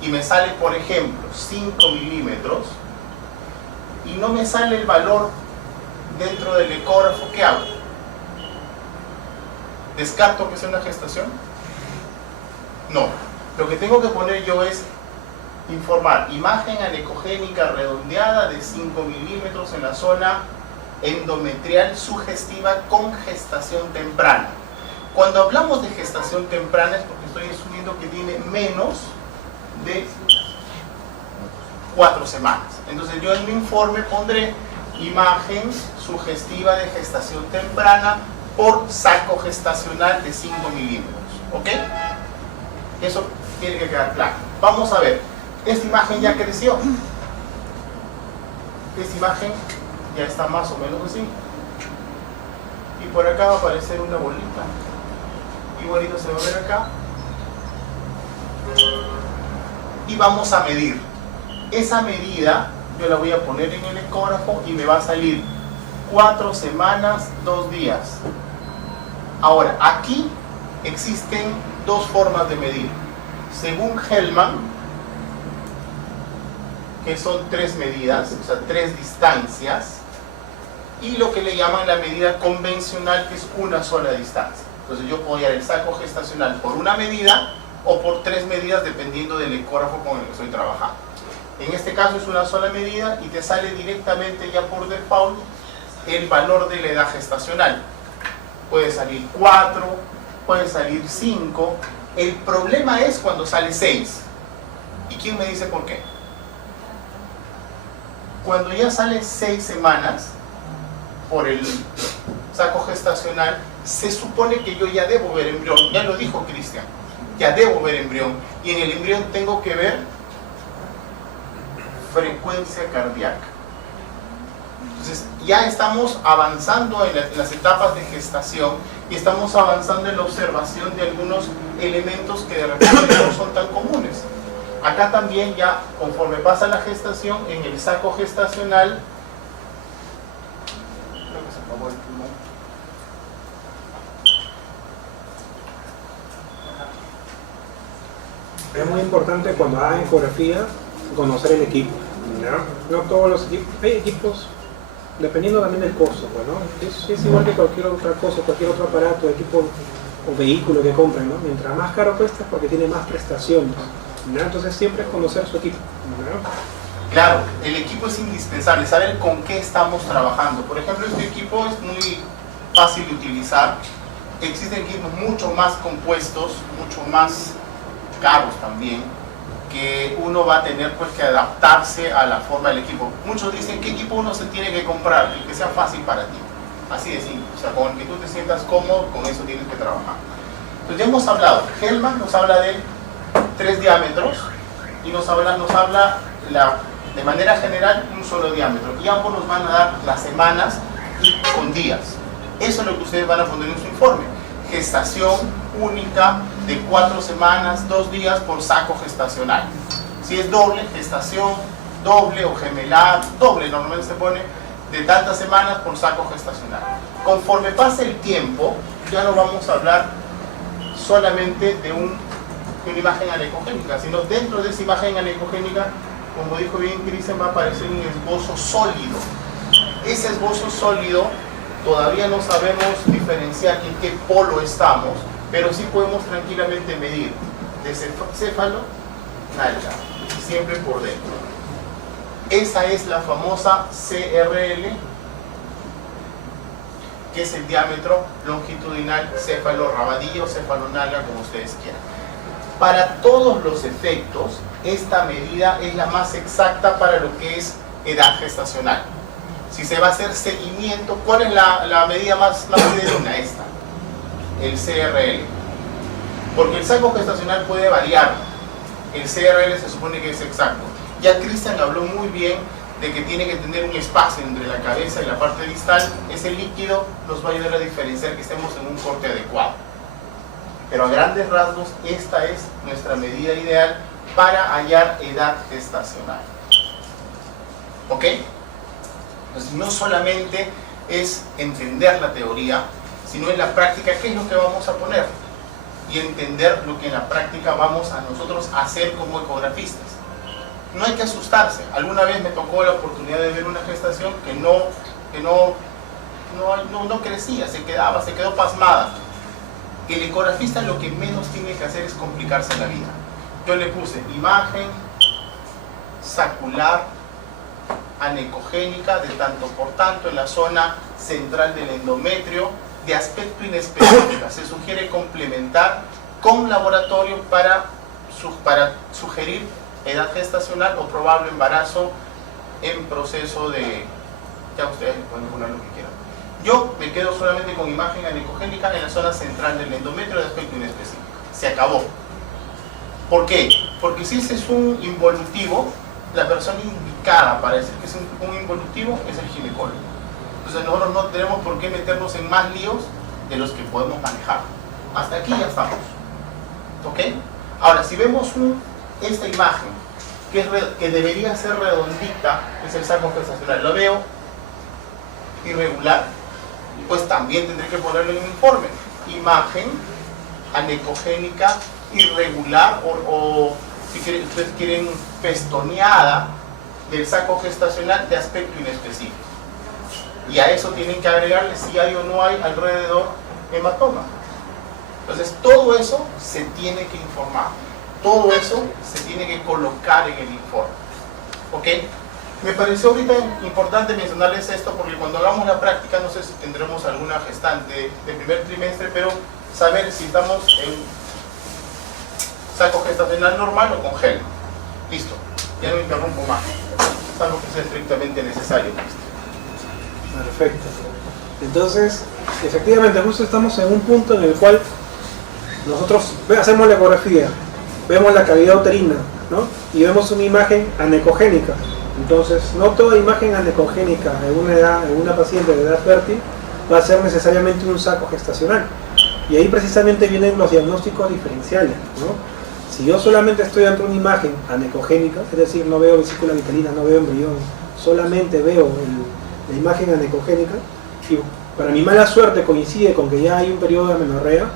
y me sale, por ejemplo, 5 milímetros y no me sale el valor dentro del ecógrafo, ¿qué hago? ¿Descarto que sea una gestación? No. Lo que tengo que poner yo es informar imagen anecogénica redondeada de 5 milímetros en la zona endometrial sugestiva con gestación temprana. Cuando hablamos de gestación temprana es porque estoy asumiendo que tiene menos de 4 semanas. Entonces yo en mi informe pondré imagen sugestiva de gestación temprana por saco gestacional de 5 milímetros. ¿Ok? Eso tiene que quedar claro. Vamos a ver. Esta imagen ya creció. Esta imagen ya está más o menos así. Y por acá va a aparecer una bolita. Igualito se va a ver acá. Y vamos a medir. Esa medida yo la voy a poner en el ecógrafo y me va a salir 4 semanas, 2 días. Ahora, aquí existen dos formas de medir. Según Hellman, que son 3 medidas, o sea, 3 distancias, y lo que le llaman la medida convencional, que es una sola distancia. Entonces yo puedo hallar el saco gestacional por una medida o por 3 medidas dependiendo del ecógrafo con el que estoy trabajando. En este caso es una sola medida y te sale directamente ya por default el valor de la edad gestacional. Puede salir 4, puede salir 5. El problema es cuando sale 6. ¿Y quién me dice por qué? Cuando ya sale 6 semanas por el saco gestacional, se supone que yo ya debo ver embrión. Ya lo dijo Cristian, ya debo ver embrión. Y en el embrión tengo que ver frecuencia cardíaca. Entonces ya estamos avanzando en las etapas de gestación y estamos avanzando en la observación de algunos elementos que de repente no son tan comunes. Acá también ya, conforme pasa la gestación, en el saco gestacional, creo que se apagó el pulmón. Es muy importante cuando hagan ecografía conocer el equipo, ¿no? No todos los equipos, hay equipos, dependiendo también del costo, ¿no? Es igual que cualquier otra cosa, cualquier otro aparato, equipo o vehículo que compren, ¿no? Mientras más caro cuesta es porque tiene más prestaciones, ¿no? Entonces siempre es conocer su equipo, ¿no? Claro, el equipo es indispensable, saber con qué estamos trabajando. Por ejemplo, este equipo es muy fácil de utilizar. Existen equipos mucho más compuestos, mucho más caros también, que uno va a tener pues que adaptarse a la forma del equipo. Muchos dicen, ¿qué equipo uno se tiene que comprar? El que sea fácil para ti. Así de simple. O sea, con el que tú te sientas cómodo, con eso tienes que trabajar. Entonces ya hemos hablado. Hellman nos habla de 3 diámetros y nos habla De manera general, un solo diámetro. Y ambos nos van a dar las semanas y con días. Eso es lo que ustedes van a poner en su informe. Gestación única de 4 semanas, 2 días por saco gestacional. Si es doble, gestación doble o gemelar, doble normalmente se pone, de tantas semanas por saco gestacional. Conforme pase el tiempo, ya no vamos a hablar solamente de una imagen anecogénica, sino dentro de esa imagen anecogénica, como dijo bien Cristian, va a aparecer un esbozo sólido. Ese esbozo sólido todavía no sabemos diferenciar en qué polo estamos, pero sí podemos tranquilamente medir de céfalo, nalga, y siempre por dentro. Esa es la famosa CRL, que es el diámetro longitudinal céfalo-rabadilla o céfalo-nalga, como ustedes quieran. Para todos los efectos, esta medida es la más exacta para lo que es edad gestacional. Si se va a hacer seguimiento, ¿cuál es la medida más fidedigna? Esta, el CRL. Porque el saco gestacional puede variar. El CRL se supone que es exacto. Ya Cristian habló muy bien de que tiene que tener un espacio entre la cabeza y la parte distal. Ese líquido nos va a ayudar a diferenciar que estemos en un corte adecuado. Pero a grandes rasgos, esta es nuestra medida ideal para hallar edad gestacional. ¿Ok? Entonces, no solamente es entender la teoría, sino en la práctica qué es lo que vamos a poner y entender lo que en la práctica vamos a nosotros hacer como ecografistas. No hay que asustarse. Alguna vez me tocó la oportunidad de ver una gestación que no crecía, se quedó pasmada. El ecografista lo que menos tiene que hacer es complicarse la vida. Yo le puse imagen sacular anecogénica de tanto por tanto en la zona central del endometrio de aspecto inespecífica. Se sugiere complementar con laboratorio para sugerir edad gestacional o probable embarazo en proceso de... Ya ustedes pueden poner lo que quieran. Yo me quedo solamente con imagen anecogénica en la zona central del endometrio de aspecto inespecífico. Se acabó. ¿Por qué? Porque si ese es un involutivo, la persona indicada para decir que es un involutivo es el ginecólogo. Entonces nosotros no tenemos por qué meternos en más líos de los que podemos manejar. Hasta aquí ya estamos. ¿Ok? Ahora, si vemos esta imagen, que debería ser redondita, es el saco gestacional, lo veo irregular, pues también tendré que ponerlo en un informe. Imagen anecogénica irregular o si ustedes quieren festoneada del saco gestacional de aspecto inespecífico. Y a eso tienen que agregarle si hay o no hay alrededor hematoma. Entonces todo eso se tiene que informar. Todo eso se tiene que colocar en el informe. ¿Ok? Me pareció ahorita importante mencionarles esto porque cuando hagamos la práctica, no sé si tendremos alguna gestante de primer trimestre, pero saber si estamos en saco gestacional normal o con gel. Listo, ya no interrumpo más, salvo que sea estrictamente necesario. Perfecto. Entonces, efectivamente, justo estamos en un punto en el cual nosotros hacemos la ecografía, vemos la cavidad uterina, ¿no? Y vemos una imagen anecogénica. Entonces, no toda imagen anecogénica en una paciente de edad fértil va a ser necesariamente un saco gestacional. Y ahí precisamente vienen los diagnósticos diferenciales, ¿no? Si yo solamente estoy ante una imagen anecogénica, es decir, no veo vesícula vitelina, no veo embrión, solamente veo la imagen anecogénica, y para mi mala suerte coincide con que ya hay un periodo de amenorrea,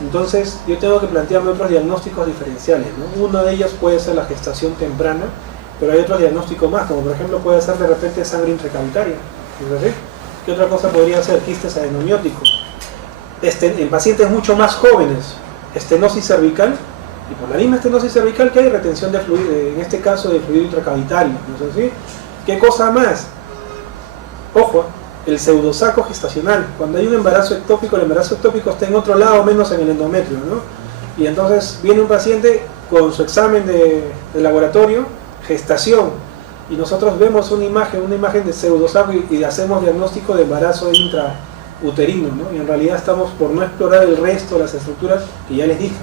entonces yo tengo que plantearme otros diagnósticos diferenciales, ¿no? Uno de ellos puede ser la gestación temprana, pero hay otros diagnósticos más, como por ejemplo puede ser de repente sangre intracavitaria, ¿sí? ¿Qué otra cosa podría ser? Quistes adenomióticos. En pacientes mucho más jóvenes, estenosis cervical, y por la misma estenosis cervical que hay retención de fluido, en este caso de fluido intracavitario, ¿no es así? ¿Qué cosa más? Ojo, el pseudosaco gestacional. Cuando hay un embarazo ectópico, el embarazo ectópico está en otro lado, menos en el endometrio, ¿no? Y entonces viene un paciente con su examen de laboratorio, gestación, y nosotros vemos una imagen de pseudosaco y hacemos diagnóstico de embarazo intrauterino, ¿no? Y en realidad estamos por no explorar el resto de las estructuras que ya les dije.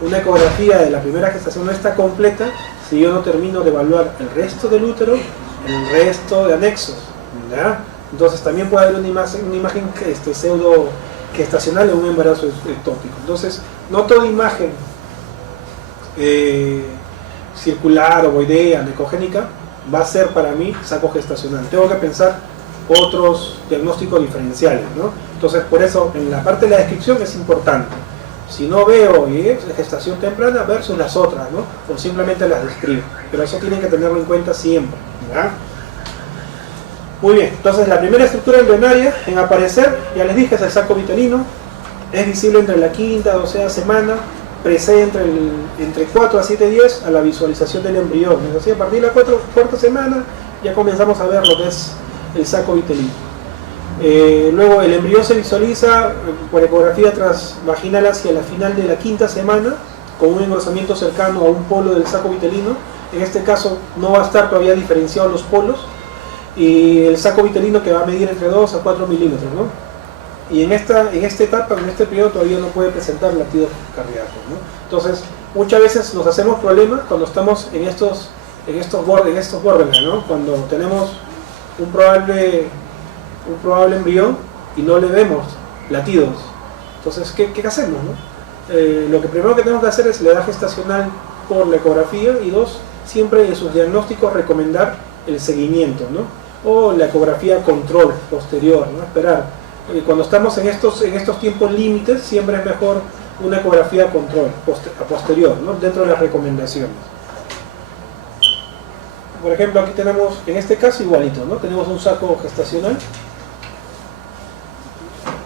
Una ecografía de la primera gestación no está completa si yo no termino de evaluar el resto del útero, el resto de anexos, ¿ya? Entonces también puede haber una imagen pseudo gestacional en un embarazo ectópico. Entonces, no toda imagen circular, ovoidea, anecogénica va a ser para mí saco gestacional. Tengo que pensar otros diagnósticos diferenciales, ¿no? Entonces, por eso en la parte de la descripción es importante. Si no veo gestación temprana versus las otras, ¿no? O simplemente las describo. Pero eso tienen que tenerlo en cuenta siempre, ¿ya? Muy bien, entonces la primera estructura embrionaria en aparecer, ya les dije, es el saco vitelino. Es visible entre la quinta, 12ª semana, precede entre 4 a 7 días a la visualización del embrión. Es decir, a partir de la cuarta semana ya comenzamos a ver lo que es el saco vitelino. Luego el embrión se visualiza por ecografía transvaginal hacia la final de la quinta semana, con un engrosamiento cercano a un polo del saco vitelino. En este caso no va a estar todavía diferenciado los polos, y el saco vitelino que va a medir entre 2 a 4 milímetros, ¿no? Y en esta etapa, en este periodo, todavía no puede presentar latidos cardíacos, ¿no? Entonces, muchas veces nos hacemos problemas cuando estamos en estos bordes, ¿no? Cuando tenemos un probable embrión y no le vemos latidos. Entonces, ¿qué hacemos, no? Lo que primero que tenemos que hacer es la edad gestacional por la ecografía, y 2, siempre en sus diagnósticos recomendar el seguimiento, ¿no? O la ecografía control posterior, ¿no? Esperar. Cuando estamos en estos tiempos límites, siempre es mejor una ecografía control posterior, ¿no? Dentro de las recomendaciones. Por ejemplo, aquí tenemos, en este caso igualito, ¿no? Tenemos un saco gestacional.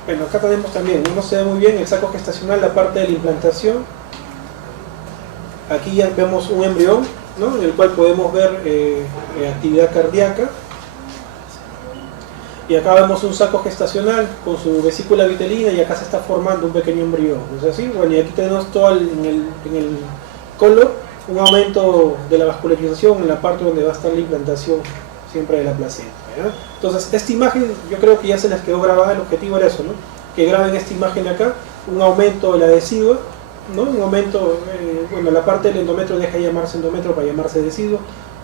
Bueno, acá tenemos también, no se ve muy bien el saco gestacional, la parte de la implantación. Aquí ya vemos un embrión, ¿no? En el cual podemos ver actividad cardíaca. Y acá vemos un saco gestacional con su vesícula vitelina, y acá se está formando un pequeño embrión, ¿no es así? Bueno, y aquí tenemos todo en el color un aumento de la vascularización en la parte donde va a estar la implantación siempre de la placenta, ¿ya? Entonces, esta imagen yo creo que ya se les quedó grabada. El objetivo era eso, ¿no? Que graben esta imagen acá, un aumento de la decidua, ¿no? Un aumento, bueno, la parte del endometrio deja de llamarse endometrio para llamarse decidua.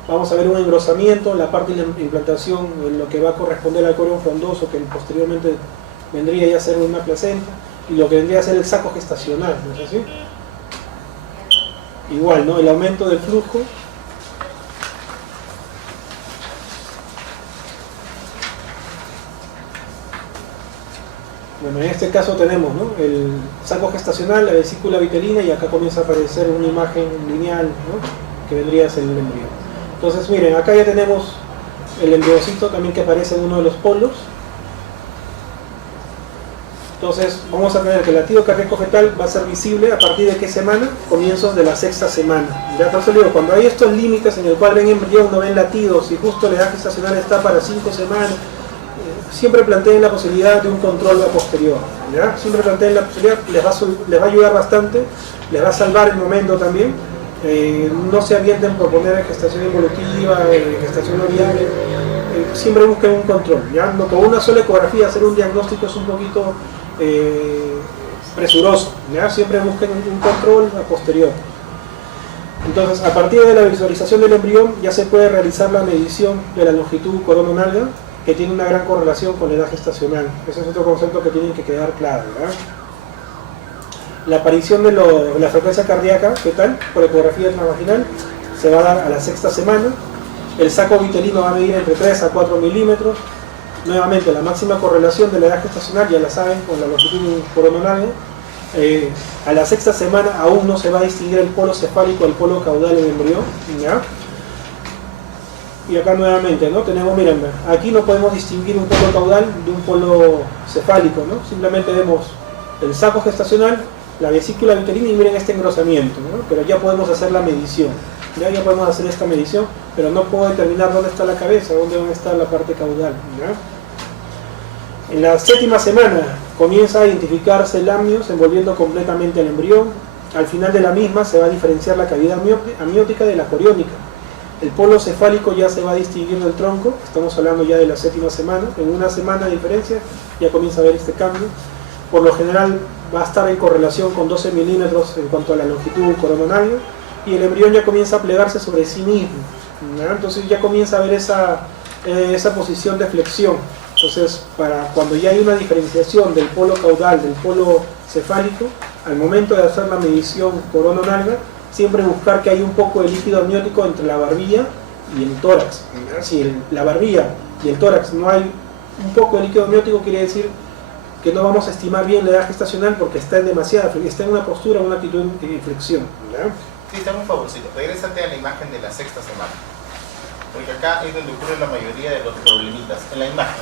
Vamos a ver un engrosamiento, la parte de la implantación, en lo que va a corresponder al cordón frondoso, que posteriormente vendría ya a ser una placenta, y lo que vendría a ser el saco gestacional, ¿no es así? Igual, ¿no? El aumento del flujo. Bueno, en este caso tenemos, ¿no? El saco gestacional, la vesícula vitelina, y acá comienza a aparecer una imagen lineal, ¿no? Que vendría a ser el embrión. Entonces, miren, acá ya tenemos el embriocito también que aparece en uno de los polos. Entonces, vamos a tener que el latido cardíaco fetal va a ser visible a partir de qué semana? Comienzos de la 6ª semana. Ya por eso digo, cuando hay estos límites en el cual ven embrión, no ven latidos, y justo la edad gestacional está para 5 semanas, siempre planteen la posibilidad de un control a posterior, ¿ya? Siempre planteen la posibilidad, les va a ayudar bastante, les va a salvar el momento también. No se avienten por poner gestación involutiva, gestación no viable. Siempre busquen un control, ¿ya? No, con una sola ecografía hacer un diagnóstico es un poquito presuroso, ¿ya? Siempre busquen un control a posterior. Entonces, a partir de la visualización del embrión ya se puede realizar la medición de la longitud coronal, que tiene una gran correlación con la edad gestacional. Ese es otro concepto que tienen que quedar claro, ¿verdad? La aparición de la frecuencia cardíaca fetal por ecografía transvaginal se va a dar a la 6ª semana. El saco vitelino va a medir entre 3 a 4 milímetros. Nuevamente, la máxima correlación de la edad gestacional, ya la saben, con la longitud coronal. A la 6ª semana aún no se va a distinguir el polo cefálico del polo caudal del embrión, ¿ya? Y acá nuevamente, ¿no? Tenemos, miren, aquí no podemos distinguir un polo caudal de un polo cefálico, ¿no? Simplemente vemos el saco gestacional, la vesícula vitelina, y miren este engrosamiento, ¿no? Pero ya podemos hacer la medición, ya podemos hacer esta medición, pero no puedo determinar dónde está la cabeza, dónde está la parte caudal, ¿ya? En la 7ª semana comienza a identificarse el amnios envolviendo completamente al embrión. Al final de la misma se va a diferenciar la cavidad amniótica de la coriónica. El polo cefálico ya se va a distinguir del tronco, estamos hablando ya de la 7ª semana. En una semana de diferencia ya comienza a ver este cambio. Por lo general va a estar en correlación con 12 milímetros en cuanto a la longitud coronal. y el embrión ya comienza a plegarse sobre sí mismo, ¿no? Entonces ya comienza a haber esa posición de flexión. Entonces, cuando ya hay una diferenciación del polo caudal del polo cefálico, al momento de hacer la medición corona-nalga, siempre buscar que haya un poco de líquido amniótico entre la barbilla y el tórax. Si la barbilla y el tórax no hay un poco de líquido amniótico, quiere decir que no vamos a estimar bien la edad gestacional porque está en una postura, una actitud de flexión. Sí, dame un favorcito, regrésate a la imagen de la sexta semana. Porque acá es donde ocurre la mayoría de los problemitas. En la imagen.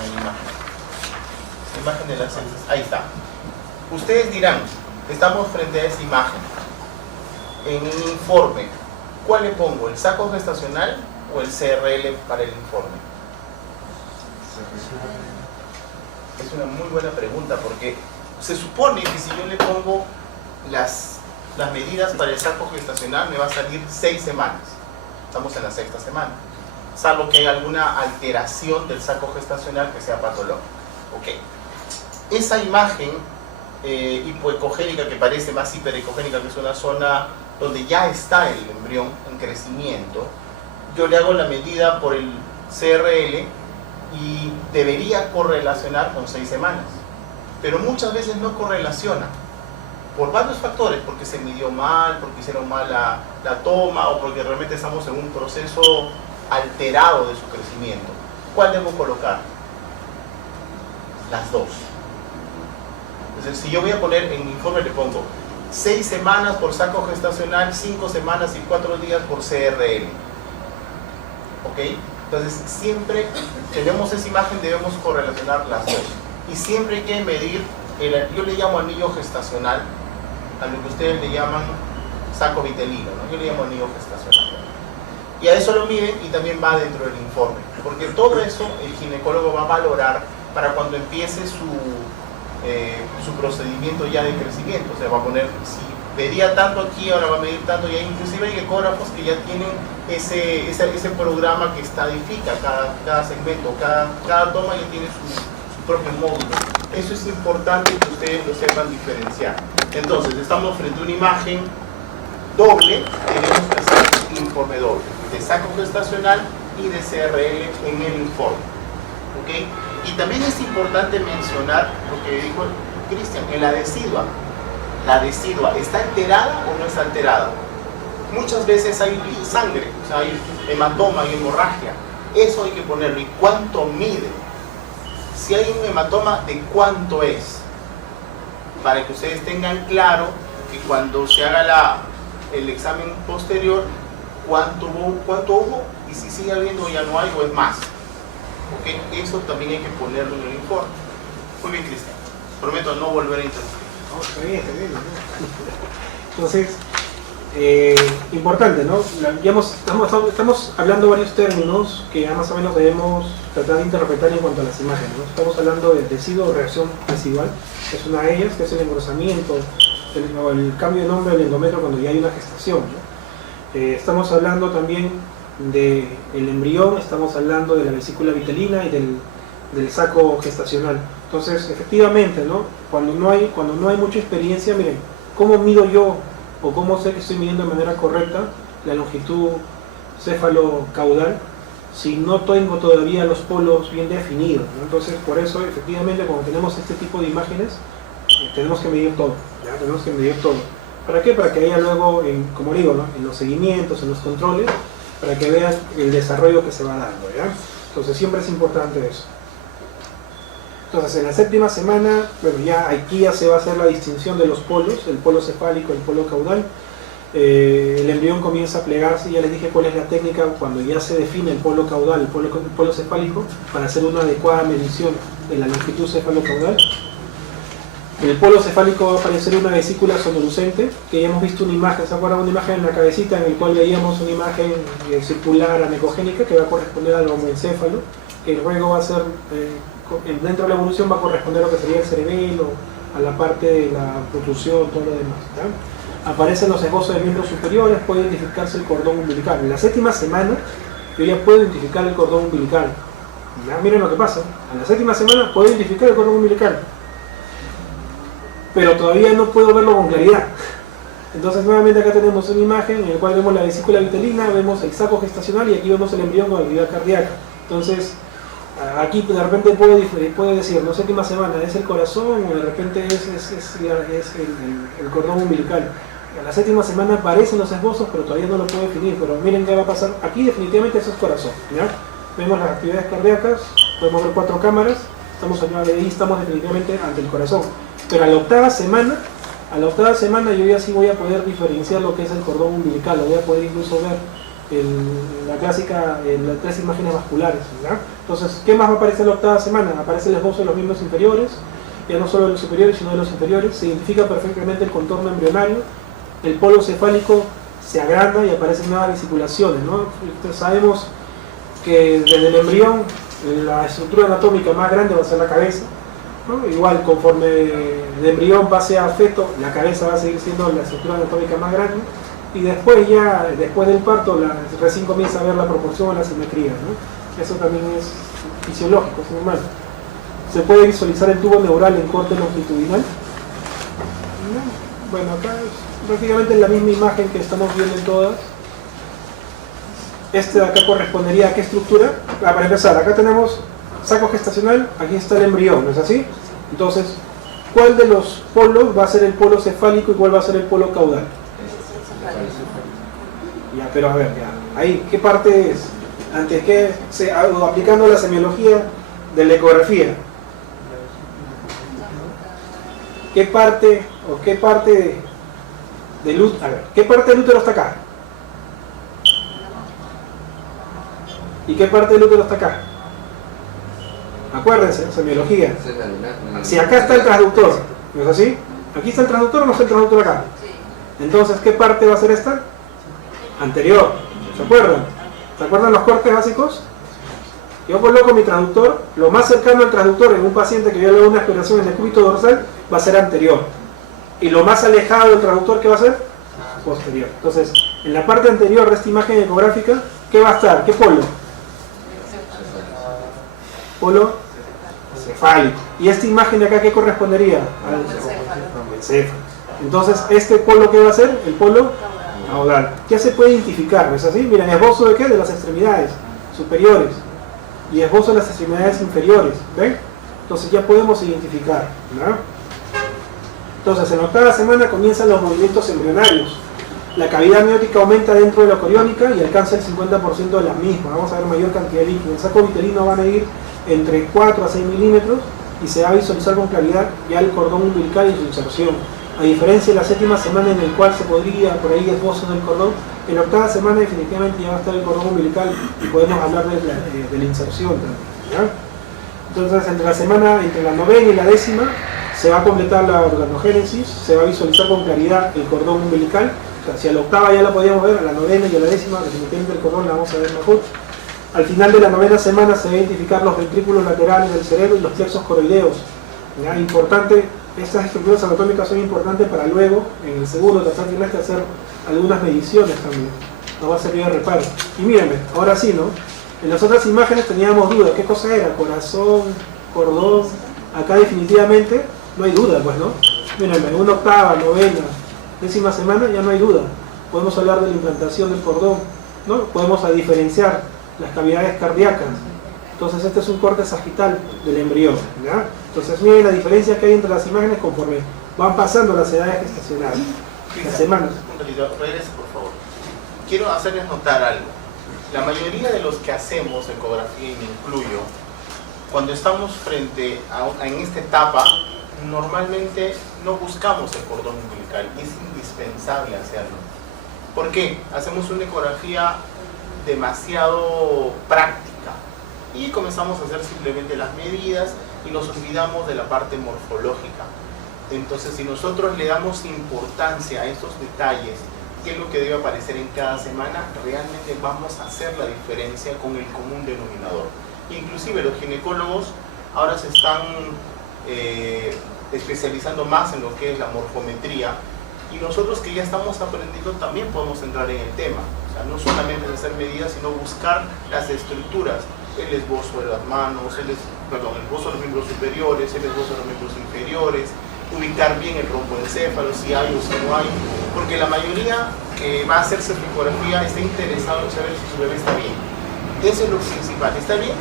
La imagen de las sextas. Ahí está. Ustedes dirán, estamos frente a esa imagen. En el informe, ¿cuál le pongo? ¿El saco gestacional o el CRL para el informe? Es una muy buena pregunta porque se supone que si yo le pongo las medidas para el saco gestacional me va a salir 6 semanas. Estamos en la sexta semana. Salvo que haya alguna alteración del saco gestacional que sea patológica. Ok. Esa imagen hipoecogénica, que parece más hiperecogénica, que es una zona donde ya está el embrión en crecimiento, yo le hago la medida por el CRL y debería correlacionar con 6 semanas. Pero muchas veces no correlaciona. Por varios factores, porque se midió mal, porque hicieron mal la toma o porque realmente estamos en un proceso alterado de su crecimiento. ¿Cuál debo colocar? Las dos. Entonces, si yo voy a poner en mi informe, le pongo 6 semanas por saco gestacional, 5 semanas y 4 días por CRL. ¿Ok? Entonces, siempre tenemos esa imagen, debemos correlacionar las dos. Y siempre hay que medir, yo le llamo anillo gestacional, a lo que ustedes le llaman saco vitelino, ¿no? Yo le llamo anillo gestacional. Y a eso lo miden y también va dentro del informe. Porque todo eso el ginecólogo va a valorar para cuando empiece su procedimiento ya de crecimiento. O sea, va a poner, si medía tanto aquí, ahora va a medir tanto, y hay inclusive hay ecógrafos que ya tienen ese programa que estadifica cada segmento, cada toma ya tiene su propio módulo. Eso es importante que ustedes lo sepan diferenciar. Entonces, estamos frente a una imagen doble, tenemos que hacer un informe doble, de saco gestacional y de CRL en el informe. ¿Okay? Y también es importante mencionar lo que dijo Cristian, en la decidua. ¿La decidua está alterada o no está alterada? Muchas veces hay sangre, o sea, hay hematoma, hay hemorragia. Eso hay que ponerlo. ¿Y cuánto mide? Si hay un hematoma, ¿de cuánto es? Para que ustedes tengan claro que cuando se haga el examen posterior, cuánto hubo y si sigue habiendo ya no hay o es más. ¿Okay? Eso también hay que ponerlo en el informe. Muy bien, Cristian. Prometo no volver a interrumpir. No, está bien, está bien. Entonces, importante, ¿no? Estamos hablando varios términos que ya más o menos debemos tratar de interpretar en cuanto a las imágenes, ¿no? Estamos hablando de deciduo o reacción residual, que es una de ellas, que es el engrosamiento o el cambio de nombre del endometrio cuando ya hay una gestación, ¿no? Estamos hablando también del embrión, estamos hablando de la vesícula vitelina y del saco gestacional. Entonces, efectivamente, ¿no? Cuando no hay mucha experiencia, miren, ¿cómo mido yo o cómo sé que estoy midiendo de manera correcta la longitud céfalo-caudal si no tengo todavía los polos bien definidos, ¿no? Entonces, por eso, efectivamente, cuando tenemos este tipo de imágenes, tenemos que medir todo, ¿ya? Tenemos que medir todo. ¿Para qué? Para que haya luego, como digo, ¿no? En los seguimientos, en los controles, para que vean el desarrollo que se va dando, ¿ya? Entonces, siempre es importante eso. Entonces, en la séptima semana, bueno, ya aquí ya se va a hacer la distinción de los polos, el polo cefálico, el polo caudal. El embrión comienza a plegarse, ya les dije cuál es la técnica cuando ya se define el polo caudal, el polo cefálico, para hacer una adecuada medición de la longitud cefalo-caudal. En el polo cefálico va a aparecer una vesícula sonolucente, que ya hemos visto una imagen, ¿se acuerdan? Una imagen en la cabecita en la cual veíamos una imagen circular anecogénica que va a corresponder al homoencéfalo, que luego va a ser, dentro de la evolución va a corresponder a lo que sería el cerebelo, a la parte de la protrusión, todo lo demás, ¿ya? Aparecen los esbozos de miembros superiores, puede identificarse el cordón umbilical. En la séptima semana yo ya puedo identificar el cordón umbilical. Ya miren lo que pasa, en la séptima semana puedo identificar el cordón umbilical, pero todavía no puedo verlo con claridad. Entonces nuevamente acá tenemos una imagen en la cual vemos la vesícula vitelina, vemos el saco gestacional y aquí vemos el embrión con actividad cardíaca. Entonces aquí de repente puede decir, no, séptima semana es el corazón o de repente es el cordón umbilical. A la séptima semana aparecen los esbozos, pero todavía no lo puedo definir. Pero miren qué va a pasar. Aquí definitivamente eso es corazón, ¿ya? Vemos las actividades cardíacas, podemos ver 4 cámaras, ahí estamos definitivamente ante el corazón. Pero a la octava semana yo ya sí voy a poder diferenciar lo que es el cordón umbilical, lo voy a poder incluso ver las 3 imágenes vasculares, ¿ya? Entonces, ¿qué más va a aparecer en la octava semana? Aparece el esbozo de los miembros inferiores, ya no solo de los superiores, sino de los inferiores. Se identifica perfectamente el contorno embrionario, el polo cefálico se agranda y aparecen nuevas vesiculaciones, ¿no? Entonces, sabemos que desde el embrión la estructura anatómica más grande va a ser la cabeza, ¿no? Igual conforme el embrión pase a feto, la cabeza va a seguir siendo la estructura anatómica más grande, y después del parto recién comienza a ver la proporción o la simetría, ¿no? Eso también es fisiológico, es normal. Se puede visualizar el tubo neural en corte longitudinal. Bueno, acá es prácticamente la misma imagen que estamos viendo en todas. Este de acá correspondería a qué estructura. Para empezar, acá tenemos saco gestacional, aquí está el embrión, ¿no es así? Entonces, ¿cuál de los polos va a ser el polo cefálico y cuál va a ser el polo caudal? Ya, pero a ver, ya. Ahí, ¿qué parte es? Antes que aplicando la semiología de la ecografía. ¿Qué parte del útero? A ver, ¿qué parte del útero está acá? ¿Y qué parte del útero está acá? Acuérdense, semiología. Si acá está el transductor, ¿no es así? ¿Aquí está el transductor o no está el transductor acá? Entonces, ¿qué parte va a ser esta? Anterior. ¿Se acuerdan? ¿Se acuerdan los cortes básicos? Yo coloco mi transductor, lo más cercano al transductor en un paciente que yo le hago una exploración en el cúbito dorsal va a ser anterior. Y lo más alejado del transductor, ¿qué va a ser? Posterior. Entonces, en la parte anterior de esta imagen ecográfica, ¿qué va a estar? ¿Qué polo? Polo cefálico. ¿Y esta imagen de acá qué correspondería? Al encéfalo. Entonces, ¿este polo qué va a ser? El polo caudal. ¿Qué se puede identificar? ¿No es así? Miren, esbozo de qué? De las extremidades superiores. Y esbozo de las extremidades inferiores. ¿Ven? Entonces ya podemos identificar, ¿no? Entonces, en la octava semana comienzan los movimientos embrionarios. La cavidad amniótica aumenta dentro de la coriónica y alcanza el 50% de la misma. Vamos a ver mayor cantidad de líquido. El saco vitelino va a medir entre 4 a 6 milímetros y se va a visualizar con claridad ya el cordón umbilical y su inserción. A diferencia de la séptima semana en el cual se podría por ahí esbozo del cordón, en la octava semana definitivamente ya va a estar el cordón umbilical y podemos hablar de la inserción también, ¿ya? Entonces, entre la novena y la décima se va a completar la organogénesis, se va a visualizar con claridad el cordón umbilical. O sea, si a la octava ya la podíamos ver, a la novena y a la décima definitivamente el cordón la vamos a ver mejor. Al final de la novena semana se va a identificar los ventrículos laterales del cerebro y los plexos coroideos. ¿Ya? Importante, estas estructuras anatómicas son importantes para luego, en el segundo o tercer trimestre, hacer algunas mediciones también. Nos va a servir de reparo. Y mírenme, ahora sí, ¿no? En las otras imágenes teníamos dudas. ¿Qué cosa era? Corazón, cordón. Acá definitivamente no hay duda, pues, ¿no? Mírenme, una octava, novena, décima semana ya no hay duda. Podemos hablar de la implantación del cordón, ¿no? Podemos diferenciar las cavidades cardíacas. Entonces este es un corte sagital del embrión, ¿ya? Entonces miren la diferencia que hay entre las imágenes conforme van pasando las edades gestacionales, las semanas. Regrese, por favor. Quiero hacerles notar algo. La mayoría de los que hacemos ecografía, y me incluyo, cuando estamos frente en esta etapa, normalmente no buscamos el cordón umbilical y es indispensable hacerlo. ¿Por qué? Hacemos una ecografía demasiado práctica y comenzamos a hacer simplemente las medidas y nos olvidamos de la parte morfológica. Entonces, si nosotros le damos importancia a estos detalles, qué es lo que debe aparecer en cada semana, realmente vamos a hacer la diferencia con el común denominador. Inclusive los ginecólogos ahora se están especializando más en lo que es la morfometría, y nosotros que ya estamos aprendiendo también podemos entrar en el tema. O sea, no solamente hacer medidas, sino buscar las estructuras, el esbozo de las manos, el esbozo de los miembros superiores, el esbozo de los miembros inferiores, ubicar bien el romboencéfalo, si hay o si no hay, porque la mayoría que va a hacerse ecografía está interesado en saber si su bebé está bien. Eso es lo principal, ¿está bien?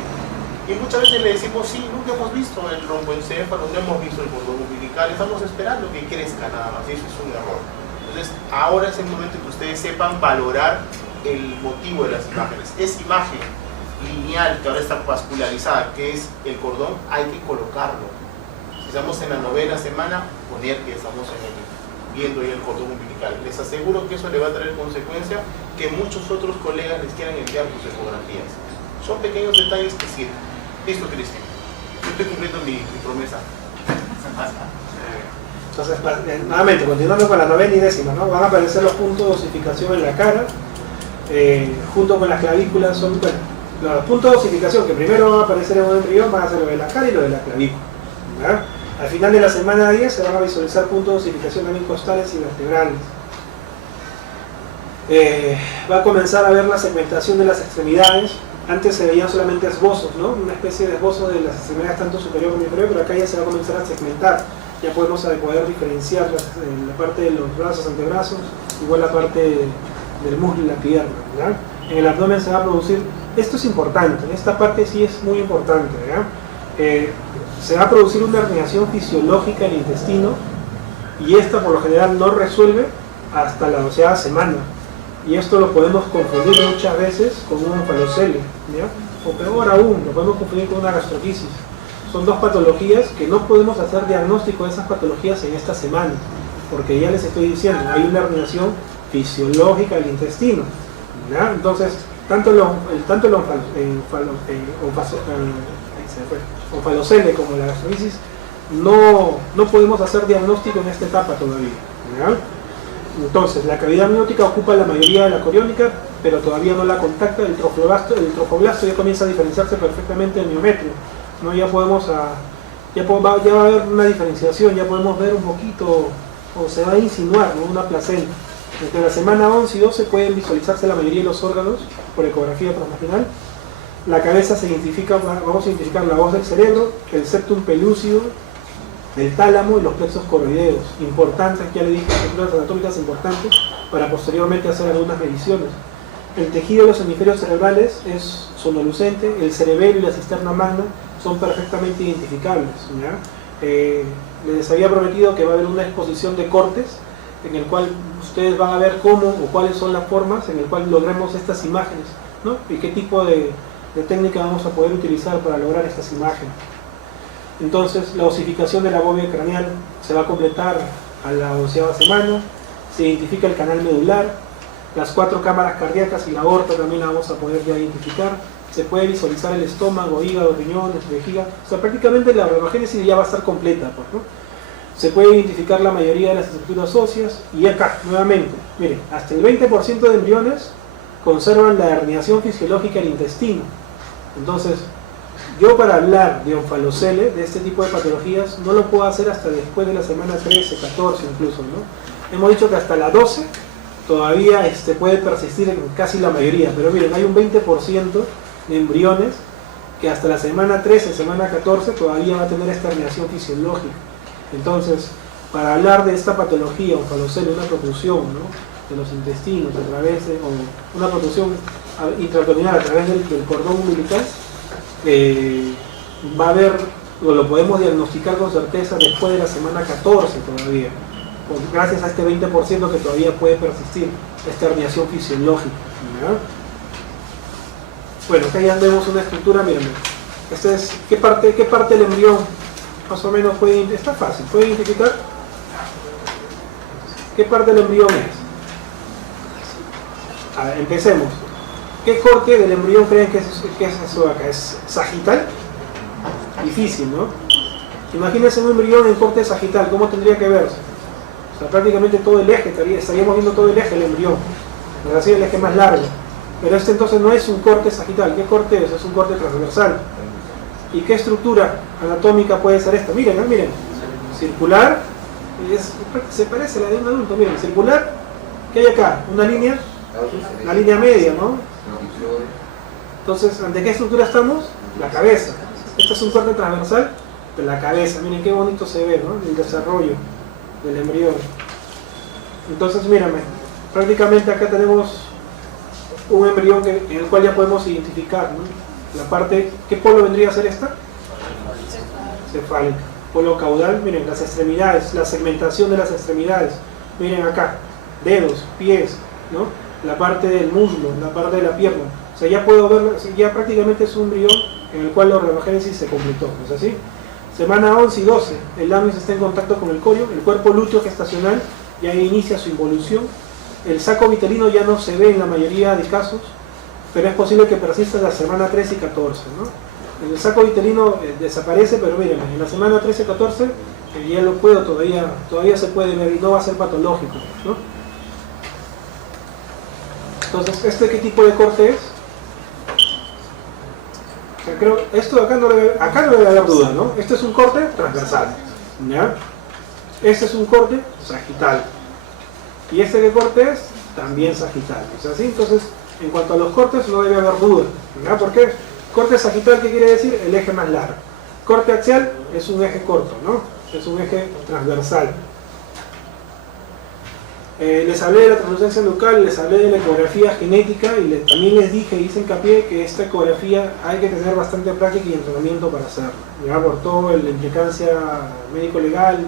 Y muchas veces le decimos, sí, nunca hemos visto el romboencéfalo, no hemos visto el cordón umbilical, estamos esperando que crezca nada más, y eso es un error. Entonces, ahora es el momento que ustedes sepan valorar el motivo de las imágenes. Esa imagen lineal que ahora está vascularizada, que es el cordón, hay que colocarlo. Si estamos en la 9ª semana, poner que estamos viendo ahí el cordón umbilical. Les aseguro que eso le va a traer consecuencia que muchos otros colegas les quieran enviar sus ecografías. Son pequeños detalles que sirven. Listo, Cristian. Yo estoy cumpliendo mi promesa. Entonces, nuevamente, continuando con la 9ª y 10ª, ¿no? Van a aparecer los puntos de osificación en la cara, junto con las clavículas. Son, bueno, los puntos de osificación que primero van a aparecer en un embrión van a ser lo de la cara y lo de la clavícula, ¿verdad? Al final de la semana 10 se van a visualizar puntos de osificación también costales y vertebrales. Va a comenzar a ver la segmentación de las extremidades. Antes se veían solamente esbozos, ¿no? Una especie de esbozo de las extremidades tanto superior como inferior, pero acá ya se va a comenzar a segmentar. Ya podemos poder diferenciar la parte de los brazos, antebrazos, igual la parte del muslo y la pierna, ¿verdad? En el abdomen se va a producir, esto es importante, esta parte sí es muy importante, ¿verdad? Se va a producir una herniación fisiológica del intestino, y esta por lo general no resuelve hasta la 12ª semana. Y esto lo podemos confundir muchas veces con un onfalocele, ¿ya? O peor aún, lo podemos confundir con una gastroquisis. Son dos patologías que no podemos hacer diagnóstico de esas patologías en esta semana, porque ya les estoy diciendo, hay una herniación fisiológica del intestino, ¿ya? Entonces, tanto el onfalocele como la gastroquisis no podemos hacer diagnóstico en esta etapa todavía, ¿ya? Entonces, la cavidad amniótica ocupa la mayoría de la coriónica, pero todavía no la contacta. El trofoblasto ya comienza a diferenciarse perfectamente del miometrio, ¿no? Ya va a haber una diferenciación, ya podemos ver un poquito, o se va a insinuar, ¿no? Una placenta. Entre la semana 11 y 12 pueden visualizarse la mayoría de los órganos por ecografía transvaginal. La cabeza se identifica, vamos a identificar la voz del cerebro, el septum pelúcido, el tálamo y los plexos coroideos, importantes, ya le dije, estructuras anatómicas importantes para posteriormente hacer algunas mediciones. El tejido de los hemisferios cerebrales es sonolucente, el cerebelo y la cisterna magna son perfectamente identificables, ¿ya? Les había prometido que va a haber una exposición de cortes en el cual ustedes van a ver cómo o cuáles son las formas en el cual logremos estas imágenes, ¿no? Y qué tipo de técnica vamos a poder utilizar para lograr estas imágenes. Entonces, la osificación de la bóveda craneal se va a completar a la 11ª semana. Se identifica el canal medular, las 4 cámaras cardíacas y la aorta también la vamos a poder ya identificar. Se puede visualizar el estómago, hígado, riñones, vejiga. O sea, prácticamente la organogénesis ya va a estar completa, pues, ¿no? Se puede identificar la mayoría de las estructuras óseas. Y acá, nuevamente, miren, hasta el 20% de embriones conservan la herniación fisiológica del intestino. Entonces, yo para hablar de onfalocele, de este tipo de patologías, no lo puedo hacer hasta después de la semana 13, 14 incluso, ¿no? Hemos dicho que hasta la 12 todavía puede persistir en casi la mayoría, pero miren, hay un 20% de embriones que hasta la semana 13, semana 14 todavía va a tener esta herniación fisiológica. Entonces, para hablar de esta patología, onfalocele, una protrusión, ¿no?, de los intestinos a través de, o una protrusión intraabdominal a través del cordón umbilical, va a haber, o lo podemos diagnosticar con certeza después de la semana 14 todavía, gracias a este 20% que todavía puede persistir esta herniación fisiológica, ¿verdad? Bueno, acá ya vemos una estructura, miren, ¿qué parte del embrión más o menos está fácil, puede identificar qué parte del embrión es? A ver, empecemos. ¿Qué corte del embrión creen que es eso de acá? ¿Es sagital? Difícil, ¿no? Imagínense un embrión en corte sagital, ¿cómo tendría que verse? O sea, prácticamente todo el eje, estaríamos viendo todo el eje del embrión, es decir, el eje más largo. Pero entonces no es un corte sagital. ¿Qué corte es? Es un corte transversal. ¿Y qué estructura anatómica puede ser esta? Miren, miren, circular, se parece a la de un adulto, miren, circular, ¿qué hay acá? Una línea media, ¿no? Entonces, ¿ante qué estructura estamos? La cabeza. Este es un corte transversal de la cabeza. Miren qué bonito se ve, ¿no? El desarrollo del embrión. Entonces, mírame, prácticamente acá tenemos un embrión en el cual ya podemos identificar, ¿no? La parte, ¿qué polo vendría a ser esta? Cefálica. Polo caudal, miren, las extremidades, la segmentación de las extremidades. Miren acá, dedos, pies, ¿no? La parte del muslo, la parte de la pierna. O sea, ya puedo ver, ya prácticamente es un embrión en el cual la organogénesis se completó, ¿no es así? Semana 11 y 12, el lámiz está en contacto con el corio, el cuerpo lúteo gestacional ya inicia su involución. El saco vitelino ya no se ve en la mayoría de casos, pero es posible que persista en la semana 13 y 14, ¿no? El saco vitelino desaparece, pero miren, en la semana 13 y 14 ya lo puedo, todavía se puede ver y no va a ser patológico, ¿no? Entonces, ¿este qué tipo de corte es? O sea, creo, esto de acá no debe haber duda, ¿no? Este es un corte transversal, ¿ya? Este es un corte sagital. ¿Y este qué corte es? También sagital. O sea, ¿sí? Entonces, en cuanto a los cortes no debe haber duda, ¿ya? ¿Por qué? Corte sagital, ¿qué quiere decir? El eje más largo. Corte axial es un eje corto, ¿no? Es un eje transversal. Les hablé de la translucencia nucal, les hablé de la ecografía genética y también les dije, hice hincapié que esta ecografía hay que tener bastante práctica y entrenamiento para hacerla, ya por toda la implicancia médico-legal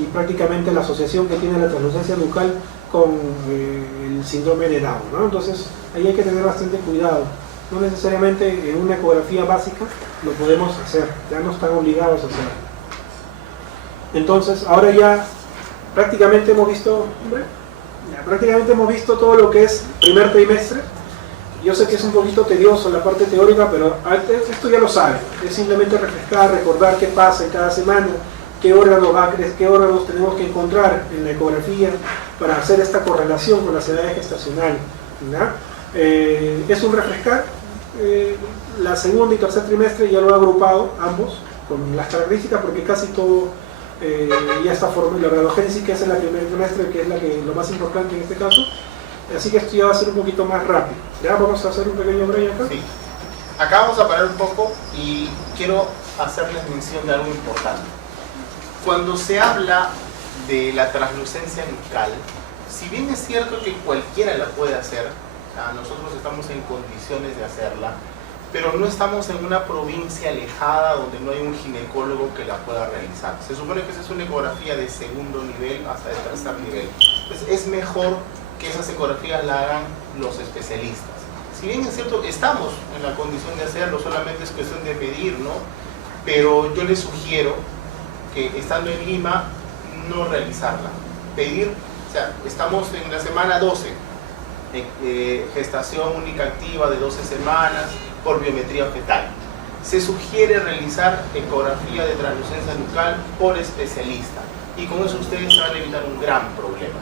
y prácticamente la asociación que tiene la translucencia nucal con el síndrome de Down, ¿no? Entonces ahí hay que tener bastante cuidado. No necesariamente en una ecografía básica lo podemos hacer, ya no están obligados a hacerlo. Entonces ahora ya prácticamente hemos visto todo lo que es primer trimestre. Yo sé que es un poquito tedioso la parte teórica, pero esto ya lo saben. Es simplemente refrescar, recordar qué pasa en cada semana, qué órganos tenemos que encontrar en la ecografía para hacer esta correlación con las edades gestacionales, ¿verdad? Es un refrescar. La segunda y tercer trimestre ya lo he agrupado ambos con las características porque casi todo ya está formado. La organogénesis, que es en la primer trimestre, que es lo más importante en este caso, así que esto ya va a ser un poquito más rápido. Ya vamos a hacer un pequeño break acá. Sí. Acá vamos a parar un poco y quiero hacerles mención de algo importante. Cuando se habla de la translucencia nucal, si bien es cierto que cualquiera la puede hacer, nosotros estamos en condiciones de hacerla, pero no estamos en una provincia alejada donde no hay un ginecólogo que la pueda realizar. Se supone que esa es una ecografía de segundo nivel hasta de tercer nivel. Entonces es mejor que esas ecografías la hagan los especialistas. Si bien es cierto, estamos en la condición de hacerlo, solamente es cuestión de pedir, ¿no? Pero yo les sugiero que estando en Lima, no realizarla. Pedir, o sea, estamos en la semana 12, gestación única activa de 12 semanas, por biometría fetal. Se sugiere realizar ecografía de translucencia nucal por especialista y con eso ustedes se van a evitar un gran problema,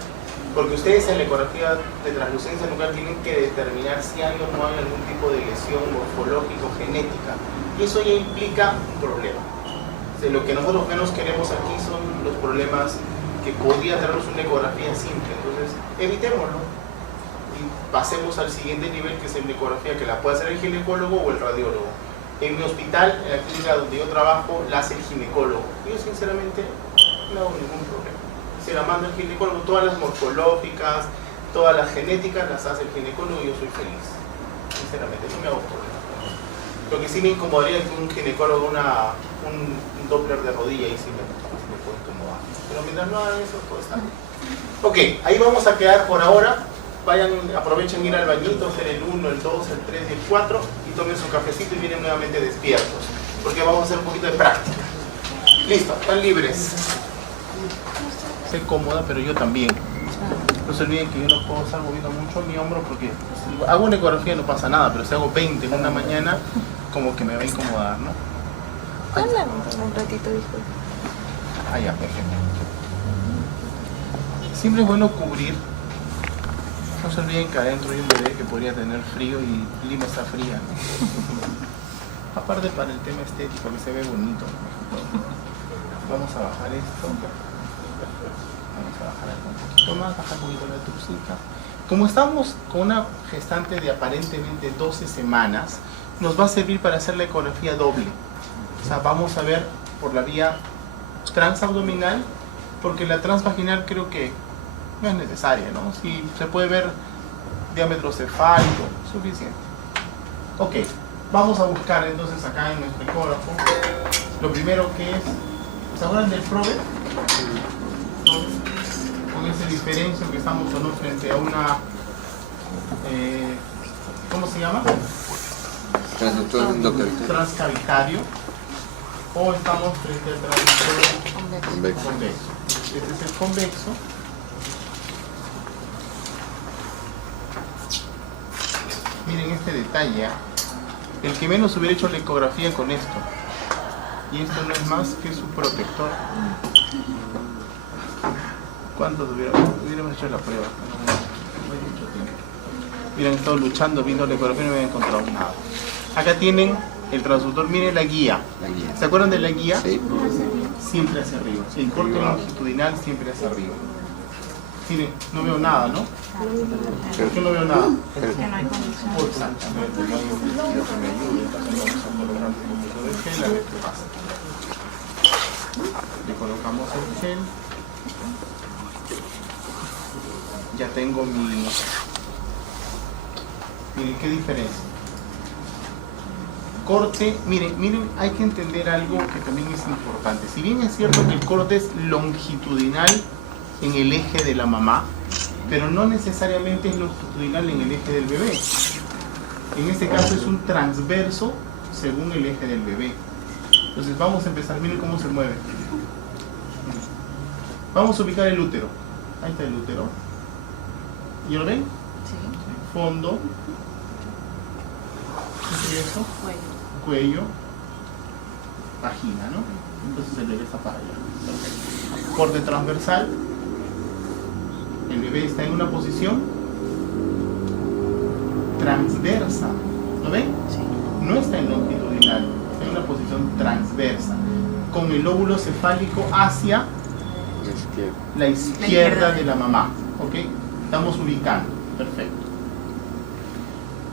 porque ustedes en la ecografía de translucencia nucal tienen que determinar si hay o no hay algún tipo de lesión morfológica o genética y eso ya implica un problema. O sea, lo que nosotros menos queremos aquí son los problemas que podría traernos una ecografía simple, entonces evitémoslo. Pasemos al siguiente nivel, que es la ecografía que la puede hacer el ginecólogo o el radiólogo. En mi hospital, en la clínica donde yo trabajo, la hace el ginecólogo. Yo sinceramente no hago ningún problema. Se la manda el ginecólogo, todas las morfológicas, todas las genéticas las hace el ginecólogo y yo soy feliz. Sinceramente, no me hago problema. Lo que sí me incomodaría es que un ginecólogo un Doppler de rodilla y sí me puede incomodar. Pero mientras no hagan eso, todo está bien. Ok, ahí vamos a quedar por ahora. Vayan, aprovechen ir al bañito, hacer el 1, el 2, el 3 y el 4 y tomen su cafecito y vienen nuevamente despiertos, porque vamos a hacer un poquito de práctica. Listo, están libres. Estoy cómoda, pero yo también. No se olviden que yo no puedo estar moviendo mucho mi hombro porque si hago una ecografía no pasa nada, pero si hago 20 en una mañana, como que me va a incomodar, ¿no? Hola, un ratito, disculpe. Ah, ya, perfecto. Siempre es bueno cubrir. No se olviden que adentro hay un bebé que podría tener frío y Lima está fría, ¿no? Aparte para el tema estético, que se ve bonito, ¿no? Vamos a bajar esto. Vamos a bajar algo un poquito más, bajar un poquito la trucita. Como estamos con una gestante de aparentemente 12 semanas, nos va a servir para hacer la ecografía doble. O sea, vamos a ver por la vía transabdominal, porque la transvaginal creo que no es necesaria, ¿no? Si se puede ver diámetro cefálico, suficiente. Ok, vamos a buscar entonces acá en nuestro ecógrafo lo primero que es, ¿se acuerdan del probe? Con ese diferencio que estamos o no frente a una, ¿cómo se llama? Transductor endocavitario. Transcavitario, o estamos frente al transductor Convexo. convexo. Este es el convexo. Miren este detalle, ¿ah? El que menos hubiera hecho la ecografía con esto, y esto no es más que su protector. ¿Cuántos hubiéramos hecho la prueba? No hay mucho tiempo. Hubieran estado luchando, viendo la ecografía y no hubieran encontrado nada. Acá tienen el transductor, miren la guía. La guía. ¿Se acuerdan de la guía? Sí. Siempre hacia arriba. El corte longitudinal siempre hacia arriba. Miren, no veo nada, ¿no? ¿Por qué no veo nada? Oh, exactamente, no hay un líquido que me ayude, entonces vamos a colocar un poquito de gel a ver qué pasa. Le colocamos el gel. Ya tengo mi... Miren qué diferencia. Corte, miren, hay que entender algo que también es importante. Si bien es cierto que el corte es longitudinal en el eje de la mamá, pero no necesariamente es longitudinal en el eje del bebé. En este caso es un transverso según el eje del bebé. Entonces vamos a empezar, miren cómo se mueve. Vamos a ubicar el útero. Ahí está el útero. ¿Y lo ven? Sí. Fondo. ¿Qué es eso? Cuello. Vagina, ¿no? Entonces se regresa para allá. Perfecto. Corte transversal. El bebé está en una posición transversa. ¿Lo ven? Sí. No está en longitudinal, está en una posición transversa, con el lóbulo cefálico hacia la izquierda de la mamá. ¿Ok? Estamos ubicando. Perfecto.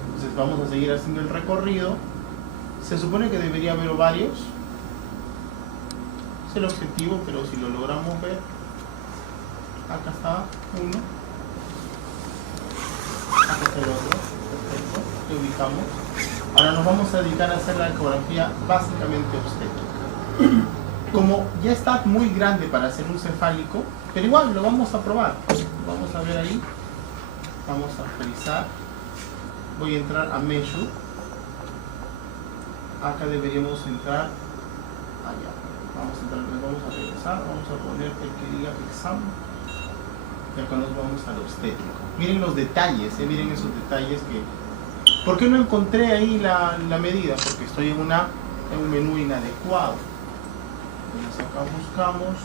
Entonces vamos a seguir haciendo el recorrido. Se supone que debería haber ovarios. Es el objetivo, pero si lo logramos ver, acá está uno, acá está el otro. Perfecto. Lo ubicamos. Ahora nos vamos a dedicar a hacer la ecografía básicamente obstétrica. Como ya está muy grande para hacer un cefálico, pero igual lo vamos a probar. Vamos a ver ahí. Vamos a frizar. Voy a entrar a measure. Acá deberíamos entrar allá. Vamos a entrar, vamos a regresar. Vamos a poner el que diga exam. Y acá nos vamos al obstétrico. Miren los detalles, miren esos detalles que... ¿Por qué no encontré ahí la medida? Porque estoy en un menú inadecuado. Entonces acá buscamos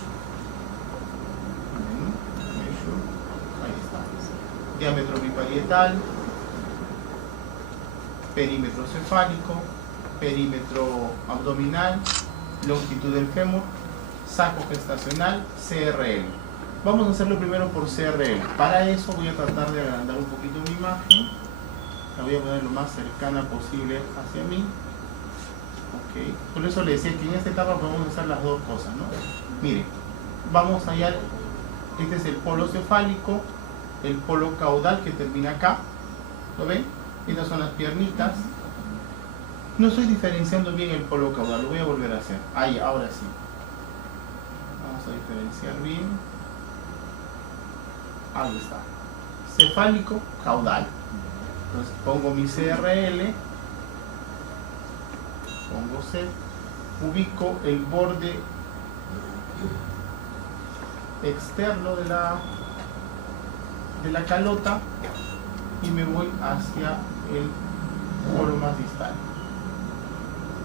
menú, measure, ahí está. Diámetro biparietal, perímetro cefálico, perímetro abdominal, longitud del fémur, saco gestacional, CRL. Vamos a hacerlo primero por CRL. Para eso voy a tratar de agrandar un poquito mi imagen. La voy a poner lo más cercana posible hacia mí. Ok. Por eso le decía que en esta etapa podemos hacer las dos cosas, ¿no? Miren, vamos allá. Este es el polo cefálico, el polo caudal que termina acá. ¿Lo ven? Estas son las piernitas. No estoy diferenciando bien el polo caudal, lo voy a volver a hacer. Ahí, ahora sí. Vamos a diferenciar bien. Ahí está. Cefálico, caudal. Entonces pongo mi CRL, pongo C, ubico el borde externo de la calota y me voy hacia el polo más distal.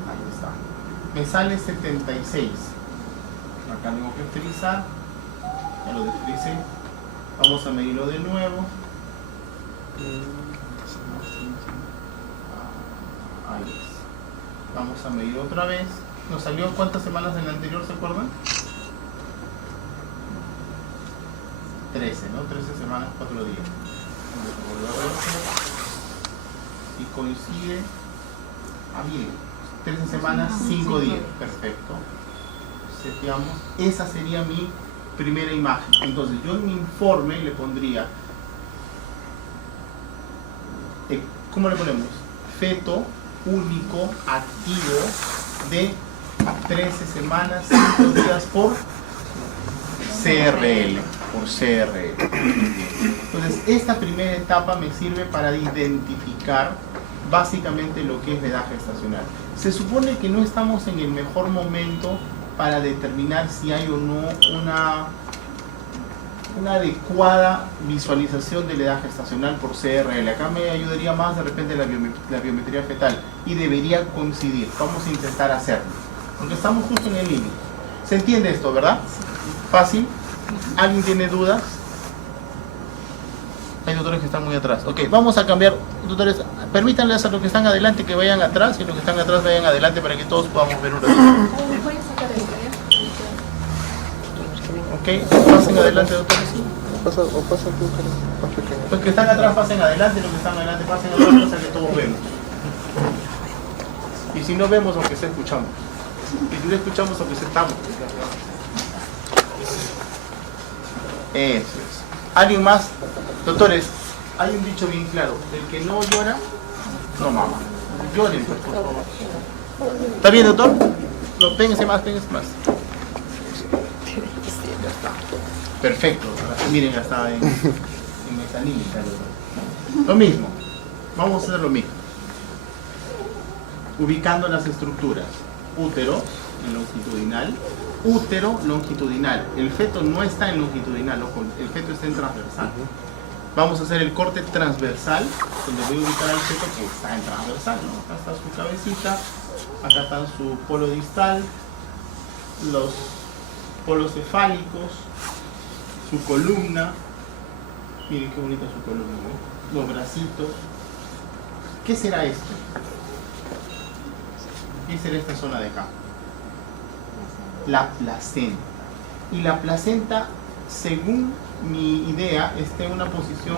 Ahí está. Me sale 76. Acá tengo que frizar. Ya lo desfricé. Vamos a medirlo de nuevo. Ahí es. Vamos a medir otra vez. ¿Nos salió cuántas semanas en la anterior, se acuerdan? 13, ¿no? 13 semanas, 4 días. Vamos a volver a ver si coincide. Ah, bien. 13 semanas, 5 días. Perfecto. seteamos, esa sería mi primera imagen. Entonces yo en mi informe le pondría, ¿cómo le ponemos? Feto único activo de 13 semanas, 5 días por CRL. Entonces esta primera etapa me sirve para identificar básicamente lo que es la edad gestacional. Se supone que no estamos en el mejor momento para determinar si hay o no una adecuada visualización de la edad gestacional por CRL. Acá me ayudaría más de repente la biometría fetal y debería coincidir. Vamos a intentar hacerlo, porque estamos justo en el límite. ¿Se entiende esto, verdad? ¿Fácil? ¿Alguien tiene dudas? Hay doctores que están muy atrás. Ok, vamos a cambiar. Doctores, permítanles a los que están adelante que vayan atrás y los que están atrás vayan adelante para que todos podamos ver un ratito. Ok, pasen adelante, doctores. O pasa tú, más pequeño. Los que están atrás pasen adelante, los que están adelante pasen atrás, cosa que todos vemos. Y si no vemos, aunque sea escuchamos. Y si no escuchamos, aunque sea estamos. Eso es. ¿Alguien más? Doctores, hay un dicho bien claro: el que no llora, no mama. Lloren, pues, por favor. ¿Está bien, doctor? No, péguense más, péguense más. Ya está. Perfecto. Miren, ya está en metanímica. Lo mismo. Vamos a hacer lo mismo. Ubicando las estructuras. Útero en longitudinal. Útero longitudinal. El feto no está en longitudinal, ojo, el feto está en transversal. Vamos a hacer el corte transversal, donde voy a ubicar al feto que está en transversal, ¿no? Acá está su cabecita, acá está su polo distal, los polos cefálicos, su columna. Miren qué bonita su columna, ¿no? Los bracitos. ¿Qué será esto? ¿Qué será esta zona de acá? La placenta. Y la placenta, según mi idea, está en una posición,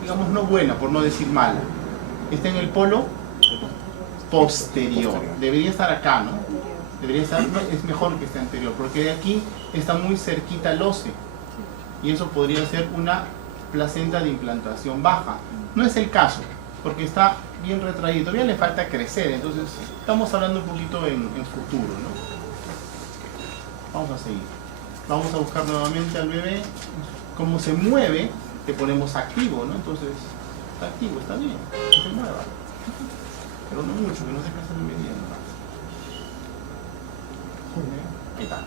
digamos, no buena, por no decir mala. Está en el polo posterior. Debería estar acá, ¿no? Debería estar, es mejor que esté anterior, porque de aquí está muy cerquita al óseo. Y eso podría ser una placenta de implantación baja. No es el caso, porque está bien retraído. Todavía le falta crecer, entonces estamos hablando un poquito en futuro, ¿no? Vamos a seguir. Vamos a buscar nuevamente al bebé. Como se mueve, le ponemos activo, ¿no? Entonces, está activo, está bien, que se mueva. Pero no mucho, que no se canse de medida nomás. Ahí está.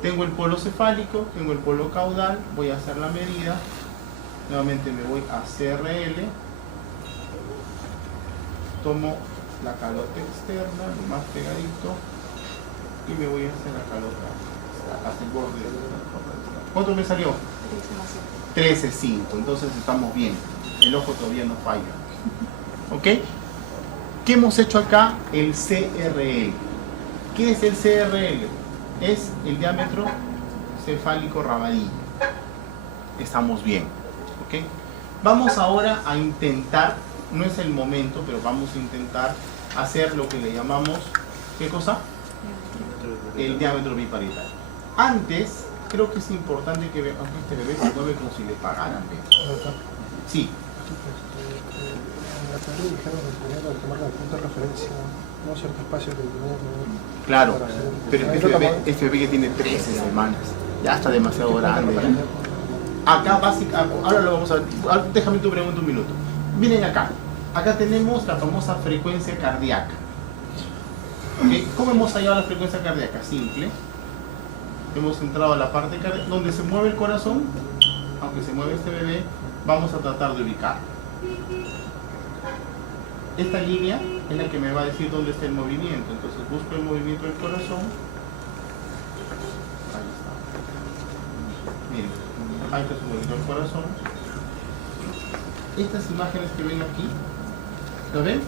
Tengo el polo cefálico, tengo el polo caudal, voy a hacer la medida. Nuevamente me voy a CRL. Tomo la calota externa, lo más pegadito. Y me voy a hacer la calota hasta el borde de la calota. ¿Cuánto me salió? 13,5. Entonces estamos bien. El ojo todavía no falla. ¿Ok? ¿Qué hemos hecho acá? El CRL. ¿Qué es el CRL? Es el diámetro cefálico ramadillo. Estamos bien. ¿Ok? Vamos ahora a intentar, no es el momento, pero vamos a intentar hacer lo que le llamamos, ¿qué cosa? El diámetro biparietal. Antes, creo que es importante que vean, aunque este bebé se mueve como si le pagaran. Sí. En la teoría dijeron que primero hay que tomar como punto de referencia, no cierto espacio que tener. Claro, pero este bebé que tiene 13 semanas, ya está demasiado grande. Acá básicamente, ahora lo vamos a ver, déjame tu pregunta un minuto. Miren acá, acá tenemos la famosa frecuencia cardíaca. ¿Okay? ¿Cómo hemos hallado la frecuencia cardíaca? Simple. Hemos entrado a la parte cardíaca, donde se mueve el corazón, aunque se mueve este bebé, vamos a tratar de ubicarlo. Esta línea es la que me va a decir dónde está el movimiento. Entonces busco el movimiento del corazón. Ahí está. Miren, ahí está su movimiento del corazón. Estas imágenes que ven aquí, ¿lo ven?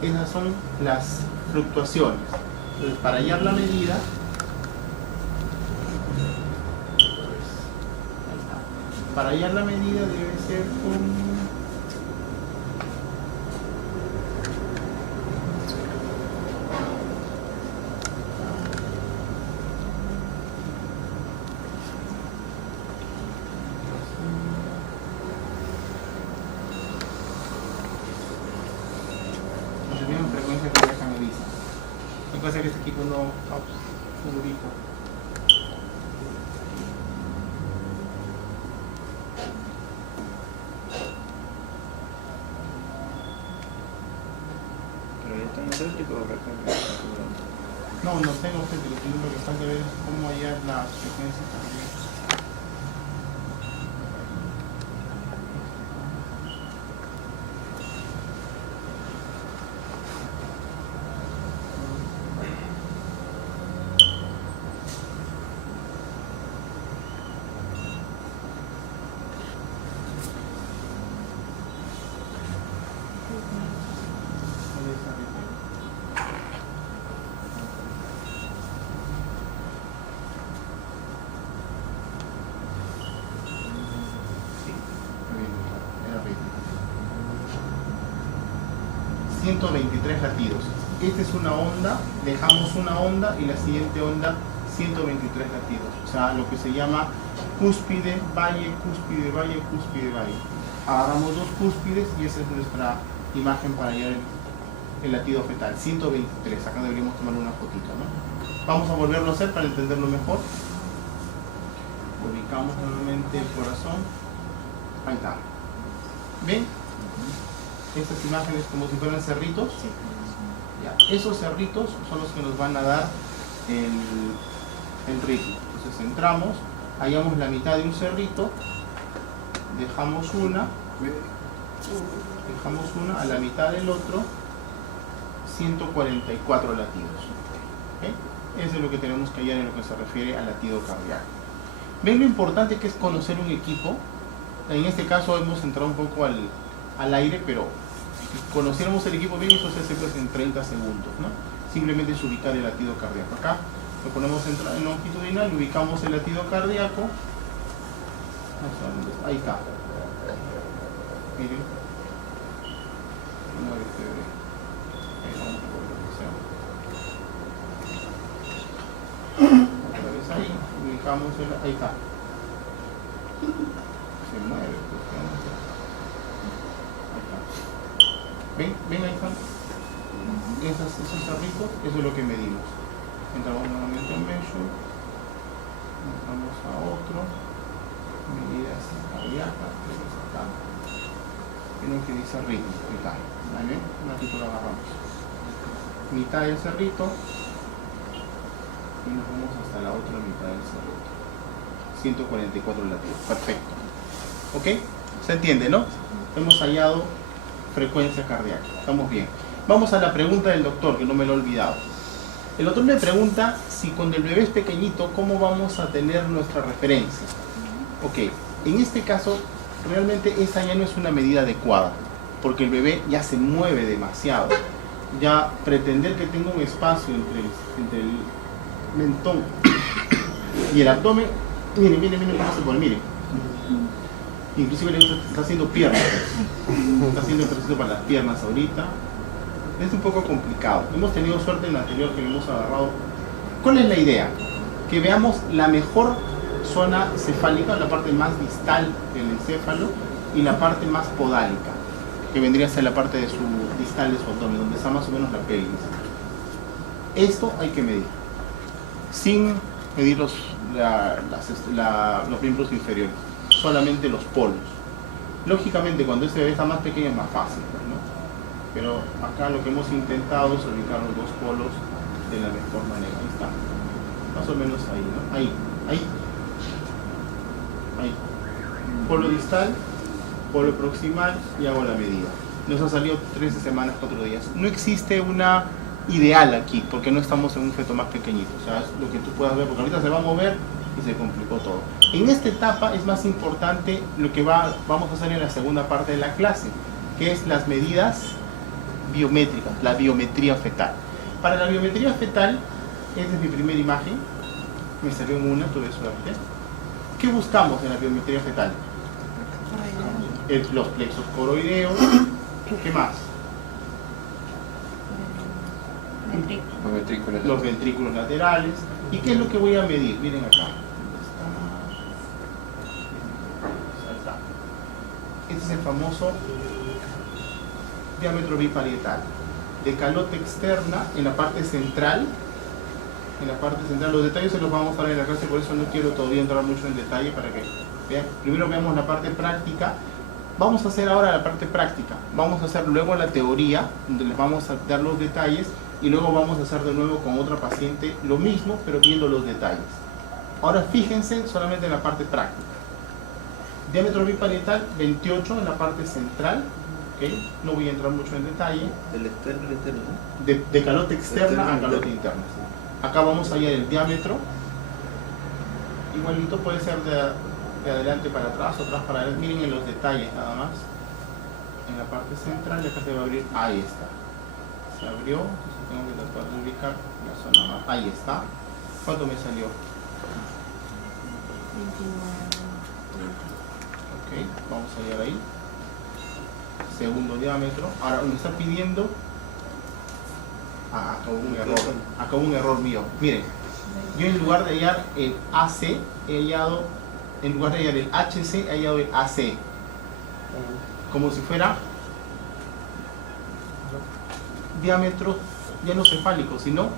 Esas son las fluctuaciones. Entonces, para hallar la medida, para hallar la medida debe ser un... Lo que pasa es que este equipo no ubica. Pero ya está en el eléctrico o No, no tengo gente, lo que falta ver es cómo hallar las frecuencias también. Era rítmico. 123 latidos. Esta es una onda, dejamos una onda y la siguiente onda 123 latidos. O sea, lo que se llama cúspide, valle, cúspide, valle, cúspide, valle. Agarramos dos cúspides y esa es nuestra imagen para hallar el latido fetal. 123. Acá deberíamos tomar una fotito, ¿no? Vamos a volverlo a hacer para entenderlo mejor. Ubicamos nuevamente el corazón. Ahí está. ¿Ven? Estas imágenes como si fueran cerritos. Ya, esos cerritos son los que nos van a dar el ritmo. Entonces entramos, hallamos la mitad de un cerrito, dejamos una a la mitad del otro, 144 latidos. ¿Okay? Eso es lo que tenemos que hallar en lo que se refiere al latido cardíaco. ¿Ven lo importante que es conocer un equipo? En este caso hemos entrado un poco al aire, pero si conociéramos el equipo bien, eso se hace pues en 30 segundos, ¿no? Simplemente es ubicar el latido cardíaco. Acá lo ponemos en longitudinal, ubicamos el latido cardíaco. Ahí está. Miren. Otra vez ahí, ubicamos ahí está. Se mueve, pues, ahí está. ¿Ven ahí están? Esos cerritos, eso es lo que medimos. Entramos nuevamente en measure, entramos a otro, medidas cardíacas, acá. Tiene que dice ritmo, ahí está. ¿Ven? Un ratito lo agarramos. Mitad del cerrito y nos vamos hasta la otra mitad del cerrito. 144 latidos, perfecto. ¿Ok? ¿Se entiende, no? Hemos hallado frecuencia cardíaca, estamos bien. Vamos a la pregunta del doctor, que no me lo he olvidado. El doctor me pregunta si cuando el bebé es pequeñito, ¿cómo vamos a tener nuestra referencia? Ok, en este caso, realmente esa ya no es una medida adecuada, porque el bebé ya se mueve demasiado. Ya pretender que tenga un espacio entre el mentón y el abdomen, miren cómo se pone, miren. Inclusive está haciendo piernas, está haciendo ejercicio para las piernas ahorita. Es un poco complicado. Hemos tenido suerte en la anterior que le hemos agarrado. ¿Cuál es la idea? Que veamos la mejor zona cefálica, la parte más distal del encéfalo, y la parte más podálica, que vendría a ser la parte de su distal de su abdomen, donde está más o menos la pelvis. Esto hay que medir, sin medir los miembros inferiores, solamente los polos. Lógicamente, cuando este bebé está más pequeño es más fácil, ¿no? Pero acá lo que hemos intentado es ubicar los dos polos de la mejor manera. Ahí está, más o menos ahí, ¿no? Ahí. Polo distal, polo proximal, y hago la medida. Nos ha salido 13 semanas, 4 días. No existe una ideal aquí, porque no estamos en un feto más pequeñito. O sea, es lo que tú puedas ver, porque ahorita se va a mover y se complicó todo. En esta etapa es más importante lo que vamos a hacer en la segunda parte de la clase, que es las medidas biométricas, la biometría fetal. Para la biometría fetal, esta es mi primera imagen, me salió en una, tuve suerte. ¿Qué buscamos en la biometría fetal? Los plexos coroideos. ¿Qué más? Los ventrículos laterales. ¿Y qué es lo que voy a medir? Miren acá. Ahí está. Este es el famoso diámetro biparietal. de calote externa en la parte central. En la parte central, los detalles se los vamos a ver en la clase, por eso no quiero todavía entrar mucho en detalle para que vean. Primero veamos la parte práctica. Vamos a hacer ahora la parte práctica. Vamos a hacer luego la teoría, donde les vamos a dar los detalles, y luego vamos a hacer de nuevo con otra paciente lo mismo, pero viendo los detalles. Ahora fíjense solamente en la parte práctica. Diámetro biparietal 28 en la parte central. ¿Okay? No voy a entrar mucho en detalle. Del externo al interno, ¿no? De calote externa Externo, a calote interno. interna. ¿Sí? Acá vamos a hallar el diámetro. Igualito puede ser de adelante para atrás o atrás para adelante. Miren en los detalles nada más. En la parte central, y acá se va a abrir. Ahí está. Se abrió. Entonces tengo que tratar de ubicar la zona más. Ahí está. ¿Cuánto me salió? 29. Ok, vamos a hallar ahí. Segundo diámetro. Ahora me está pidiendo. Ah, acá hubo un error. Acá hubo un error mío. Miren, yo en lugar de hallar el AC, he hallado, en lugar de hallar el HC, he hallado el AC. Como si fuera diámetro ya no cefálico, sino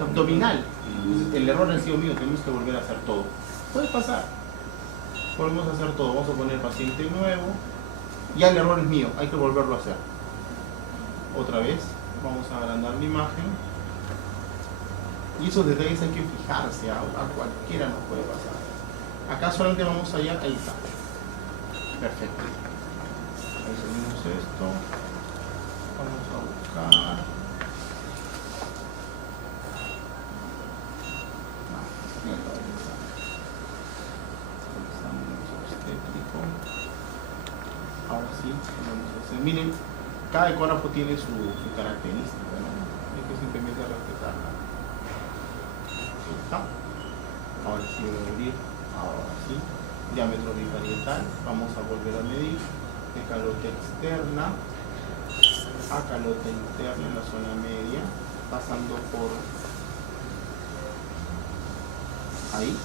abdominal. Entonces, el error ha sido mío, tenemos que volver a hacer todo. Puede pasar. Volvemos a hacer todo. Vamos a poner paciente nuevo. Ya el error es mío, hay que volverlo a hacer. Otra vez, vamos a agrandar la imagen. Y esos detalles hay que fijarse, a cualquiera nos puede pasar. Acá solamente vamos a hallar, ahí está. Perfecto. Resumimos esto. Vamos a buscar. Obstétrico. Ahora sí, vamos a hacer. Miren, cada ecógrafo tiene su característica, ¿no? Hay que simplemente respetarla. Ahí está. Ahora sí voy a abrir. Ahora sí. Diámetro biparietal. Vamos a volver a medir. De calote externa a calote interna en la zona media, pasando por ahí.